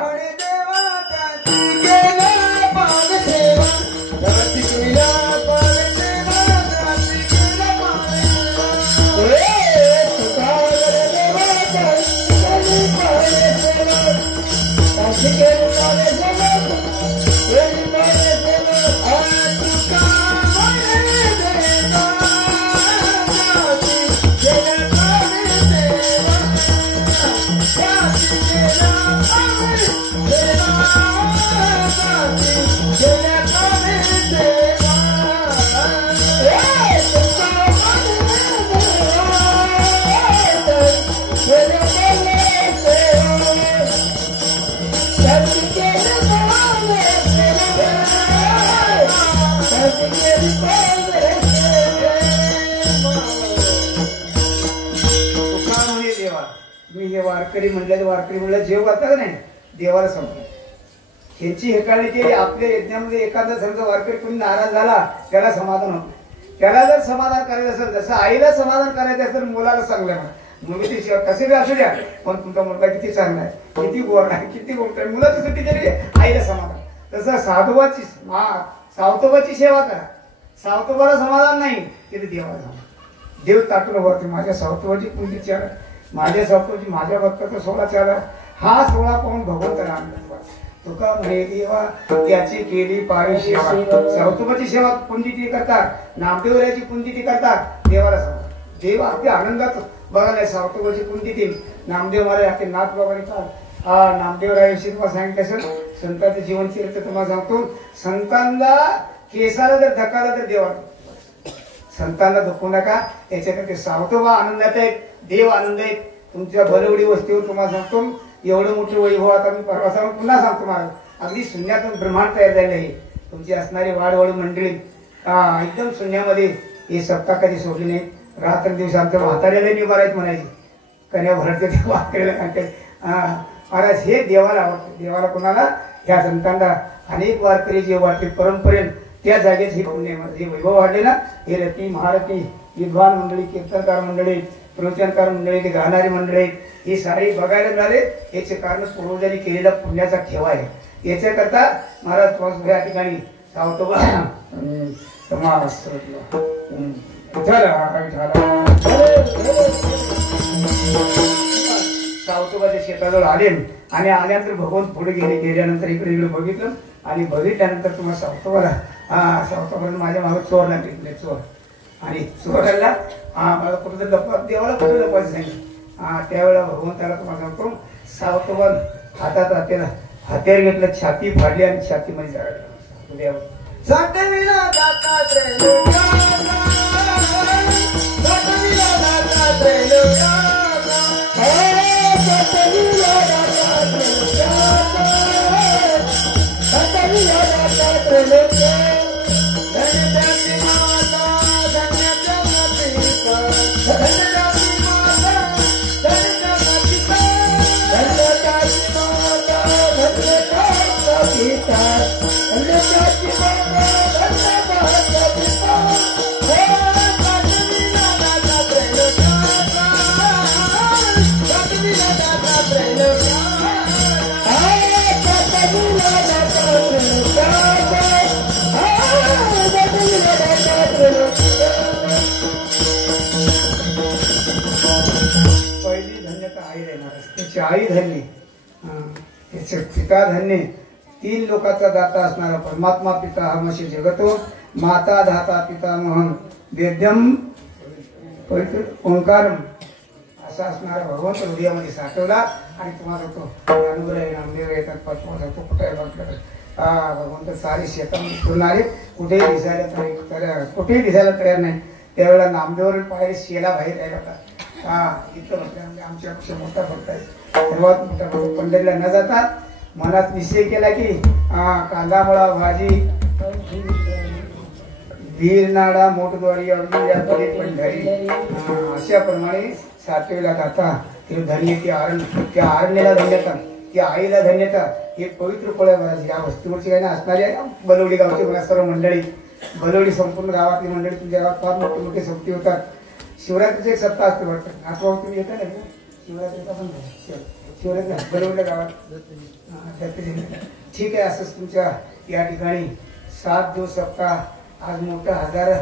वारकरी म्हणलं जेव करता का नाही, देवाला समजा ह्यांची हेकाळणी केली. आपल्या यज्ञामध्ये एखादा समजा वारकरी कोणी नाराज झाला त्याला समाधान होत, त्याला जर समाधान करायचं असेल, जसं आईला समाधान करायचं असेल मुलाला चांगलं मुलगी कसे बी असू द्या, पण तुमचा मुलगा किती चांगला आहे, किती गोड आहे, किती गोड आहे, मुलाची सुट्टी केली आईला समाधान. तसं सावतोबाची सेवा करा, सावतोबाला समाधान नाही तिथे देवाला समाधान. देव ताटून होते माझ्या सावतोबाची पुंजी चार, माझ्या सावतोबाची माझ्या भक्ताचा 16 चार, हा 16 पाहून भगवंताला आनंद. तुका म्हणे देवा त्याची केली पायी सेवा. सावतोबाची सेवा पुंजिती करतात, नामदेवराची पुंजिती करतात, देवाला समाधान. देव अगदी आनंदात बघा नाही सावतोबाची पुंजिती नामदेव महाराज आपले नाथ बाबांनी नामदेवरायाविषयी तुम्हाला सांगितलं असेल. संतांचे जीवन चरित्र तुम्हाला सांगतो. संतांना केसाला जर धक्काला तर देवा संतांना धुकू नका. याच्याकडे सावतोबा आनंदात आहेत, देव आनंद आहेत. तुमच्या बलवडी वस्तीवर तुम्हाला सांगतो एवढं मोठे वैभव आता मी परवा सांगून पुन्हा सांगतो महाराज. अगदी शून्यातून ब्रह्मांड तयार झाले आहे. तुमची असणारी वाढवड मंडळी एकदम शून्यामध्ये हे सप्ताह कधी सोडली नाही. रात्र दिवस आमच्या म्हाताऱ्याला निभारायच म्हणायची कन्या भरते ते वाकरेला महाराज. हे देवाला आवडतं. देवाला कोणाला? ह्या संतांना अनेक वारकरी जे वाटते परंपरेन त्या जागेत हे पुण्य जे वैभव वाढले ना. हे रती महारथी विद्वान मंडळी, कीर्तनकार मंडळी, प्रवचनकार मंडळी, ते गाणारी मंडळी हे सारे बघायला मिळाले. याचे कारण पूर्वजांनी केलेला पुण्याचा ठेवा आहे. याच्याकरता महाराज या ठिकाणी सावतोबा सावतोबाच्या शेताजवळ आले आणि आल्यानंतर भगवंत पुढे गेल्यानंतर इकडे बघितलं आणि बघितल्यानंतर तुम्हाला सावतोबा माझ्या मागे चोर लागले. चोर आणि चोराला मला कुठं देवाला कुठं लपवायचं सांगितलं. त्यावेळेला भगवंताला तुम्हाला सांगतो सावतोबा हातात हत्यार घेतलं, छाती फाडली आणि छातीमध्ये जाळलं. देव आई धन्य, त्याचे पिता धन्य. 3 लोकांचा दाता असणारा परमात्मा पिता हमशी जगतो. माता धाता पिता मोहन वेद्यम पवित्र ओंकारम असा असणारा भगवंत हृदयामध्ये साठवला. आणि तुम्हाला तो अनुग्रह नामदेव येतात तुम्हाला तो कुठे भगवंत सारे शेतामध्ये फिरून आले. कुठेही दिसायला तयार नाही. त्यावेळेला नामदेवर पाय शेला बाहेर यायला होता. इतकं म्हटलं आमच्यापेक्षा मोठा भक्त आहे. सर्वात मोठा भक्त पंढरीला न जाता मनात निश्चय केला की कांदा मुळा भाजी वीरनाडा मोठद्वारी अगदी या पंढरी अशा प्रमाणे सातवेला जाता ते धन्य त्या आरण्याला धन्यता, त्या आईला धन्यता. हे पवित्र कोळ्या महाराज या वस्तीवरची काही असणाऱ्या बलवडी गावची मला सर्व मंडळी बलवडी संपूर्ण गावातली मंडळी तुमच्या गावात फार मोठे मोठे सप्ते होतात. शिवरात्रीची एक सप्ताह असते वाटतं. आठवा तुम्ही येता ना शिवरात्रीचा पण शिवरात्री बलवडल्या गावात ठीक आहे. असंच तुमच्या या ठिकाणी 7 दिवस सप्ताह आज मोठं 1000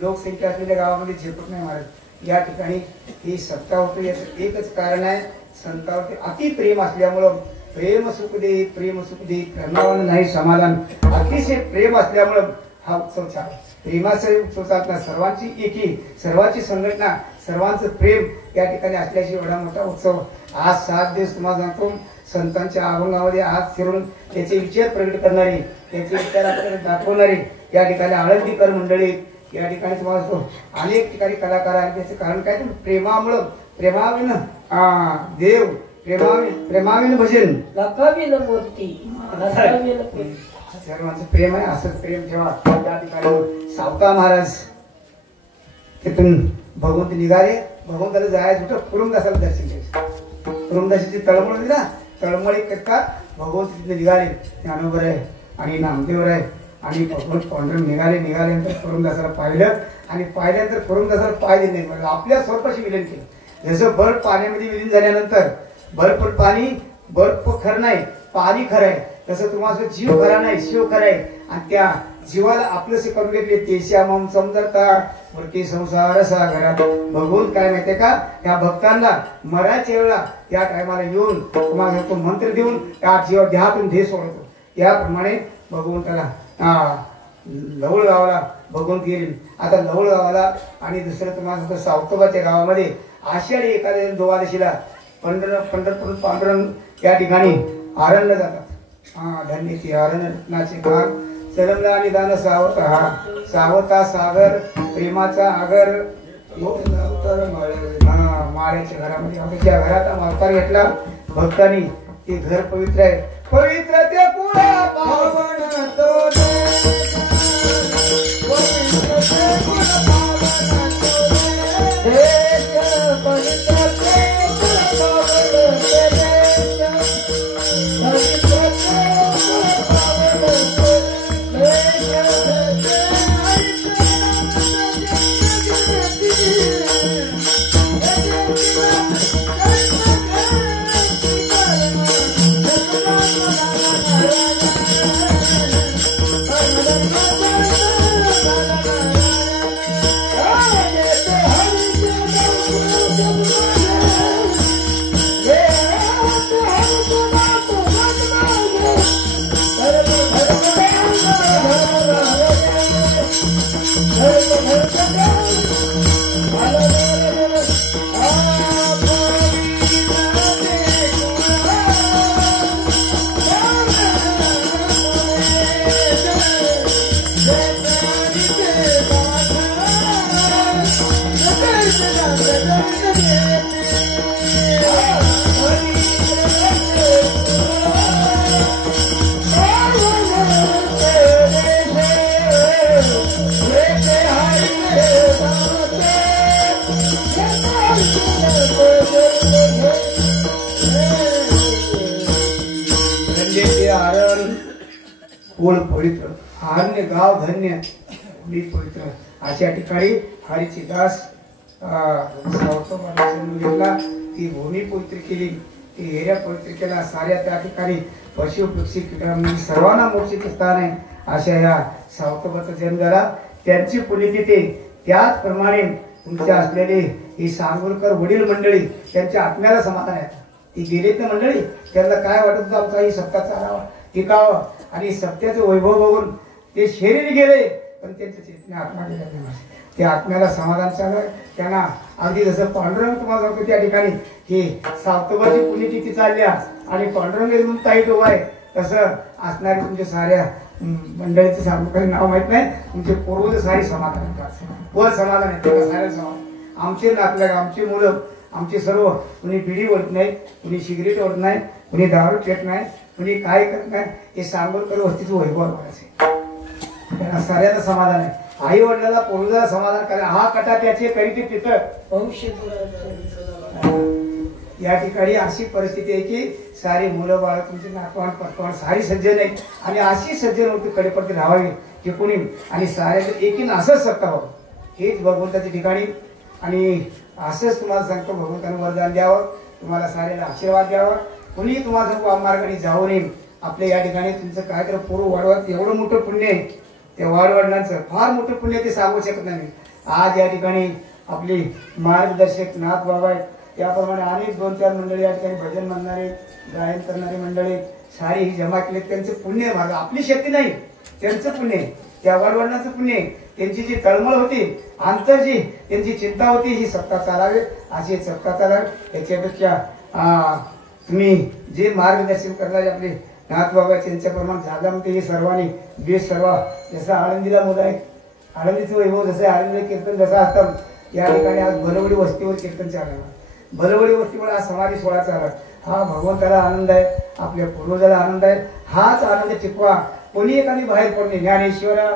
लोकसंख्या असलेल्या गावामध्ये झेपत नाही महाराज. या ठिकाणी ही सप्ताह होतो. याचं एकच कारण आहे संतांवरती अति प्रेम असल्यामुळं प्रेम सुख दे प्रेमावर नाही समाधान. अतिशय प्रेम असल्यामुळं हा उत्सव चालू. प्रेमाचा उत्सव चालतात. सर्वांची एकी, सर्वांची संघटना, सर्वांचं प्रेम या ठिकाणी असल्याशी एवढा मोठा उत्सव. आज 7 दिवस तुम्हाला सांगतो संतांच्या अभंगामध्ये आज फिरून त्याचे विचार प्रकट करणारी, त्याचे विचार आपल्याला दाखवणारी या ठिकाणी आळंदीकर मंडळी या ठिकाणी तुम्हाला अनेक ठिकाणी कलाकार आहेत. त्याचं कारण काय? प्रेमामुळं, प्रेमाविन देव, प्रेमाविन भजन, मूर्ती सर्वांचं प्रेम आहे. असंच प्रेम ठेवा. त्या ठिकाणी सावता महाराज तिथून भगवंत निघाले. भगवंताला जायचं होतं पुरमदासाला दर्शन घ्यायचं. पुरमदासाची तळमळ होती ना, तळमळी करता भगवंत तिथे निघाले. ज्ञानोबर आहे आणि नामदेवर आहे आणि भगवंत पांडुरंग निघाल्यानंतर पुरमदासाला पाहिलं आणि पाहिल्यानंतर पुरमदासाला पाय दिले नाही. आपल्या स्वरूपाशी विलीन केलं. जसं बर्फ पाण्यामध्ये विलीन झाल्यानंतर बर्फ खरं नाही, पाणी खरं आहे. तसं तुम्हाला जीव खरा नाही, शिव खरा आहे. आणि त्या जीवाला आपलंसे करून घेतले. तेश्यामम समजता वरती संसार सागरात. भगवंत काय माहितीये का? त्या भक्तांना मराच्या वेळेला त्या टायमाला येऊन तुम्हाला तो मंत्र देऊन त्या जीवा देहातून देह सोडतो. याप्रमाणे भगवंताला लवळ गावाला भगवंत गेले. आता लवळ गावाला आणि दुसरं तुम्हाला सावतोबाच्या गावामध्ये आषाढी एकादशी द्वादशीला पंढरपूर पांडुरंग या ठिकाणी आरण्य जातात. धन्य ती आरण्याचे काम चरमला आणि दान सावत हा सावता सागर प्रेमाचा आगर माळ्याच्या घरामध्ये आमच्या घरात अवतार घेतला भक्तांनी. ते घर पवित्र आहे, पवित्र ते पुरा पावन तो कुळ पवित्र आरण्य गाव धन्य पवित्र अशा ठिकाणी हरीची दास घेतला. ती भूमी पवित्र केली, ती एरिया पवित्र केला. साऱ्या त्या ठिकाणी पशु पक्षी कीटकांनी सर्वांना मोक्षीचे स्थान आहे. अशा या सावतोबाचा जन्म झाला. त्यांची पुण्यतिथी त्याचप्रमाणे तुमच्या असलेली ही सांगोलकर वडील मंडळी त्यांच्या आत्म्याला समाधान आहे. ती गेलीत ना मंडळी, त्यांना काय वाटत होतं आमचा ही सत्ता चालावा टिकावा आणि सत्याचं वैभव बघून ते शरीर गेले पण त्यांच्या चेतना आत्मा गेला नाही. त्या आत्म्याला समाधान चालू आहे. त्यांना अगदी जसं पांडुरंग तुम्हाला सांगतो त्या ठिकाणी ही सावतोबाची पुण्यतिथी चालल्या आणि पांडुरंग म्हणून ताईट उभा आहे तसं असणारे तुमच्या साऱ्या मंडळीचं सांगू काही नाव माहित नाही. तुमचे पूर्वज सारी समाधान वर समाधान आहे त्याला साऱ्या समाधान. आमचे नातलग आमची मुलं आमचे सर्व कुणी बिडी ओढत नाही, कुणी सिगरेट ओढत नाही, कुणी दारू पेट नाही, कुणी काय करत नाही. हे सांगोलकर वस्तीचं वैभव असेल त्यांना साऱ्यांना समाधान आहे. आई वडिलाला पूर्वजाला समाधान करा हा कटा त्याचे करीत तिथं या ठिकाणी अशी परिस्थिती आहे की सारी मुलं बाळ तुमचे नातवंड पटवण सारी सज्जन आहे आणि अशी सज्जन होती कडेपडती राहावी की कुणी आणि साऱ्याचं एकीनं असंच सत्ता व्हावं हेच भगवंताच्या ठिकाणी. आणि असंच तुम्हाला सांगतो भगवंतानं वरदान द्यावं, तुम्हाला साऱ्याला आशीर्वाद द्यावा. कुणी तुम्हाला सांगतो मार्गाने जाऊ नये. आपल्या या ठिकाणी तुमचं काय तर पूर्व वाढवत एवढं मोठं पुण्य आहे त्या वाढवडिलांचं फार मोठं पुण्य ते सांगू शकत नाही. आज या ठिकाणी आपली मार्गदर्शक नाथ बाबा आहेत त्याप्रमाणे अनेक 2-4 मंडळी या ठिकाणी भजन म्हणणारे गायन करणारी मंडळी सारी ही जमा केली. त्यांचं पुण्य मागं आपली शक्ती नाही, त्यांचं पुण्य त्या वाढवडिलांचं पुण्य. त्यांची जी तळमळ होती अंतरची त्यांची चिंता होती ही सत्ता चालावी अशी सत्ता चालावी. याच्यापेक्षा तुम्ही जे मार्गदर्शन करणारे आपले नाथ बाबा त्यांच्याप्रमाणे झालं म्हणते हे सर्वांनी बेस सर्व जसं आळंदीला मुलं आहे आळंदीचं वैभव जसं आळंदीला कीर्तन जसं असतं या ठिकाणी आज भलवडी वस्तीवर कीर्तन चाललं. भलवडी वस्तीवर आज समाधी सोहळा चालला. हा भगवंताला आनंद आहे, आपल्या पूर्वजाला आनंद आहे. हाच आनंद टिकवा. कोणी एखादी बाहेर पडणे ज्ञानेश्वरा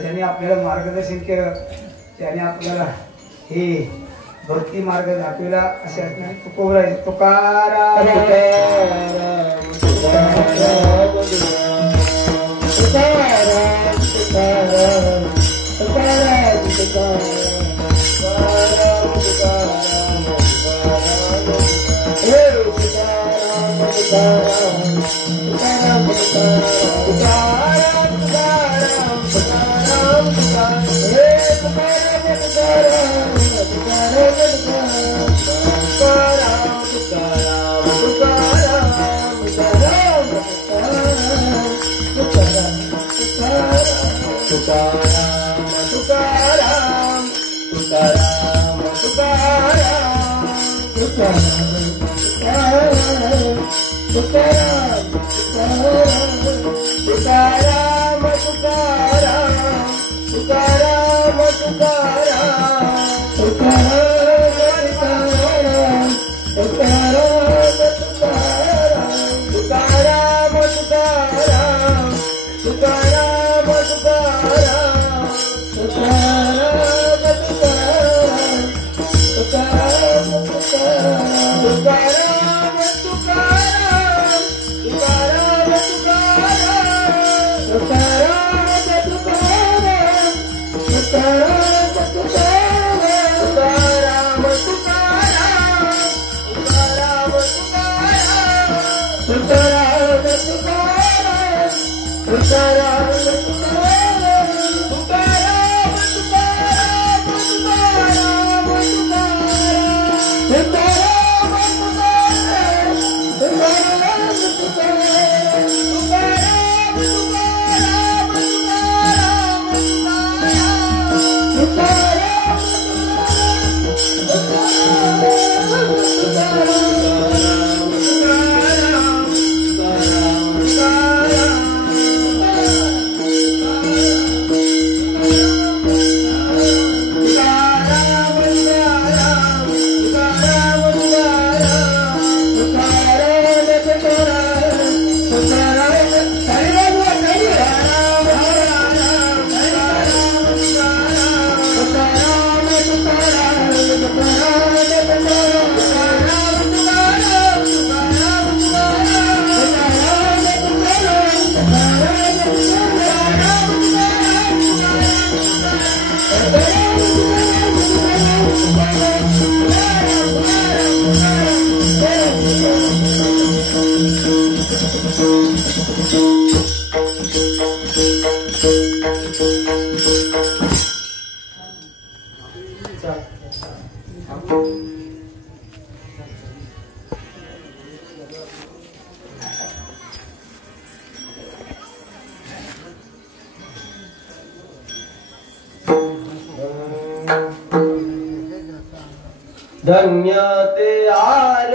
ज्याने आपल्याला मार्गदर्शन केलं त्याने आपल्याला हे भक्ती मार्ग दाखविला असे असणार तुकोबराय तुकाराम धन्य ते आर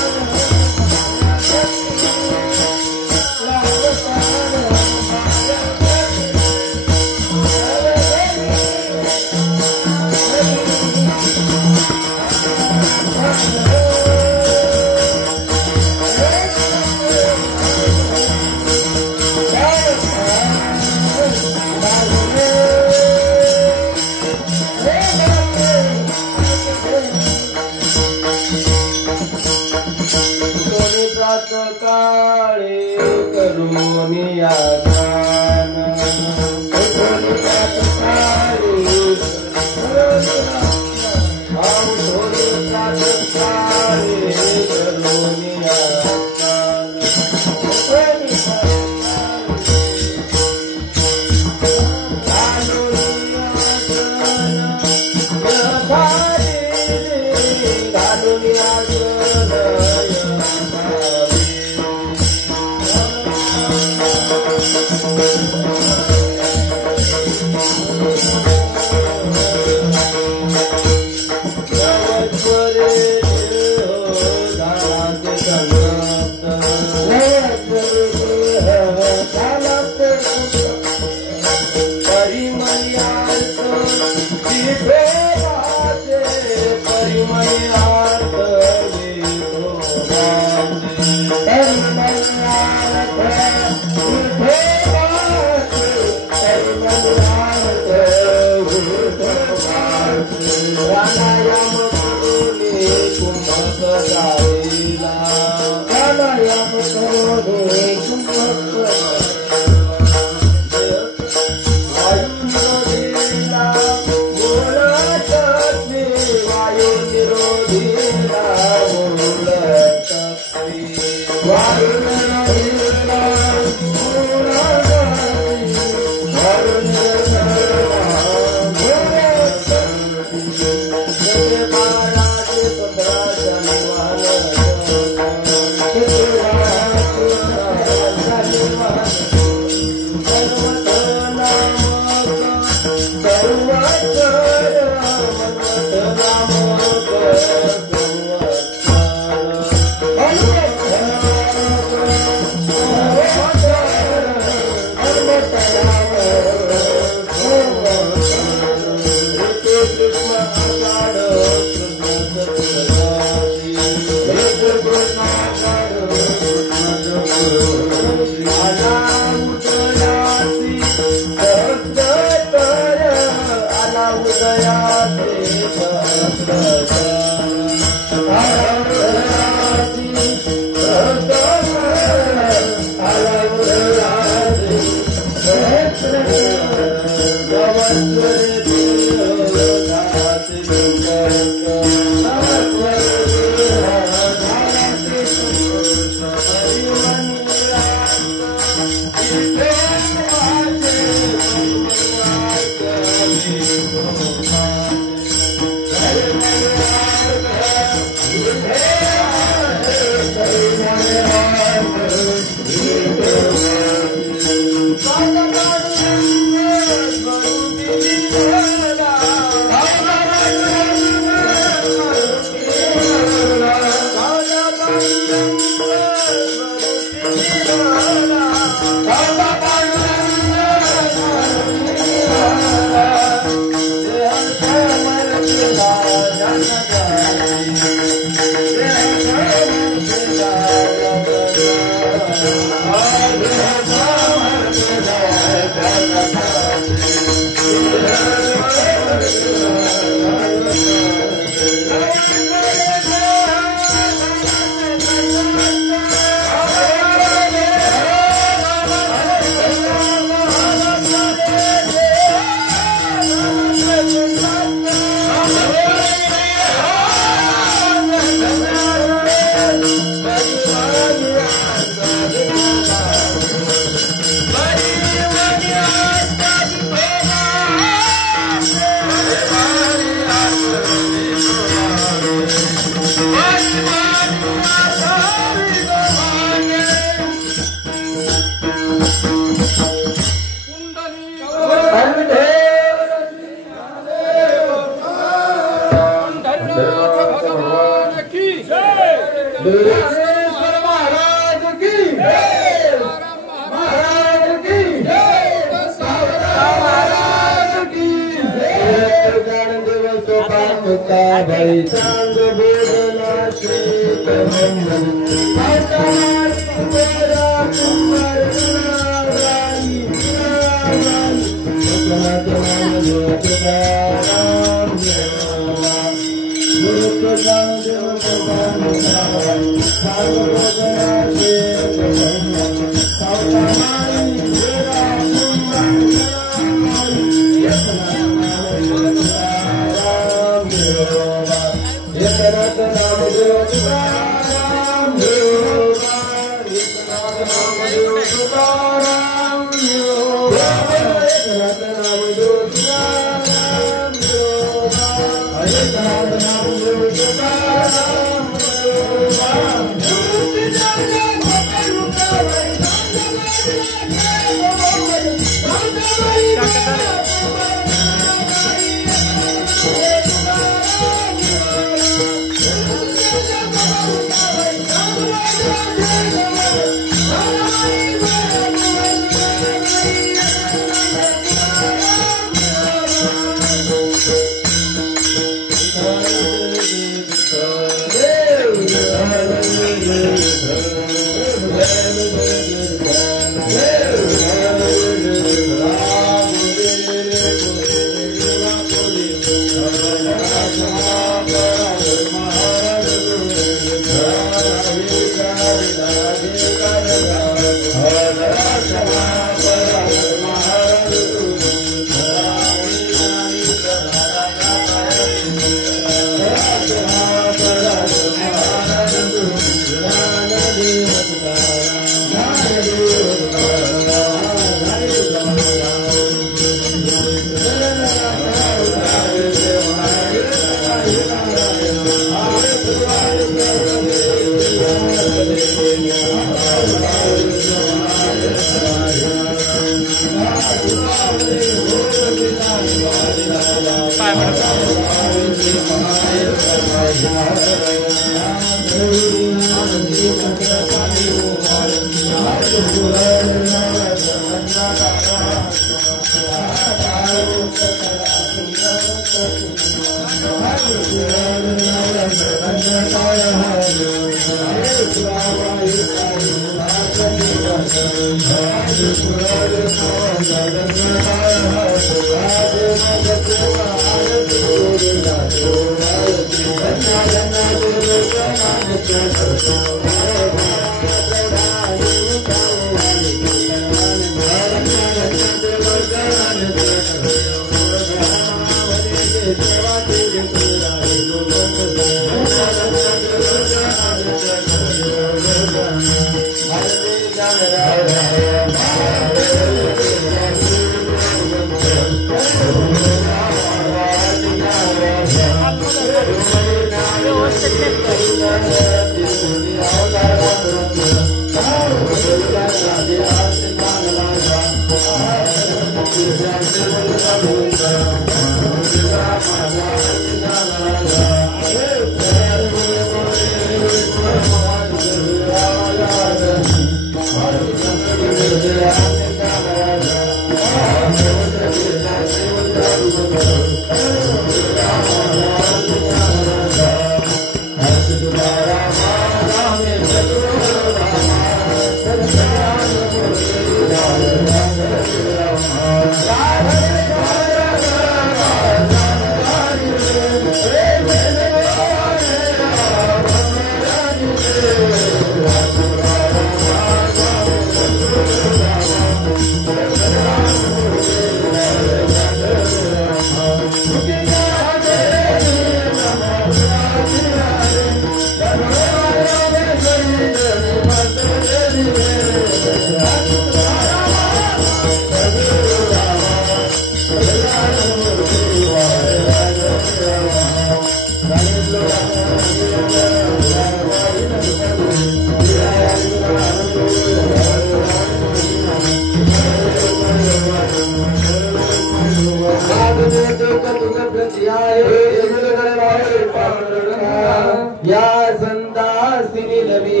या संदासिनी लवी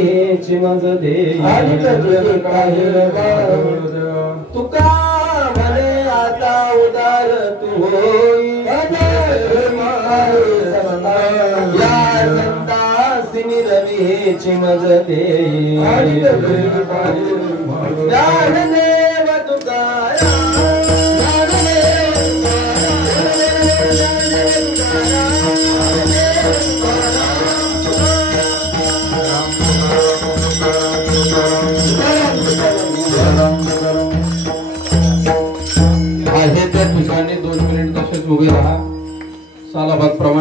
मज दे तुका म्हणे आता उदार तू होई या संदासिनी लवी मज दे ज्ञानदेव तुकारा आहे त्या ठिकाणी 2 मिनिट तसेच उभे राहा. सालाबाद प्रमाणे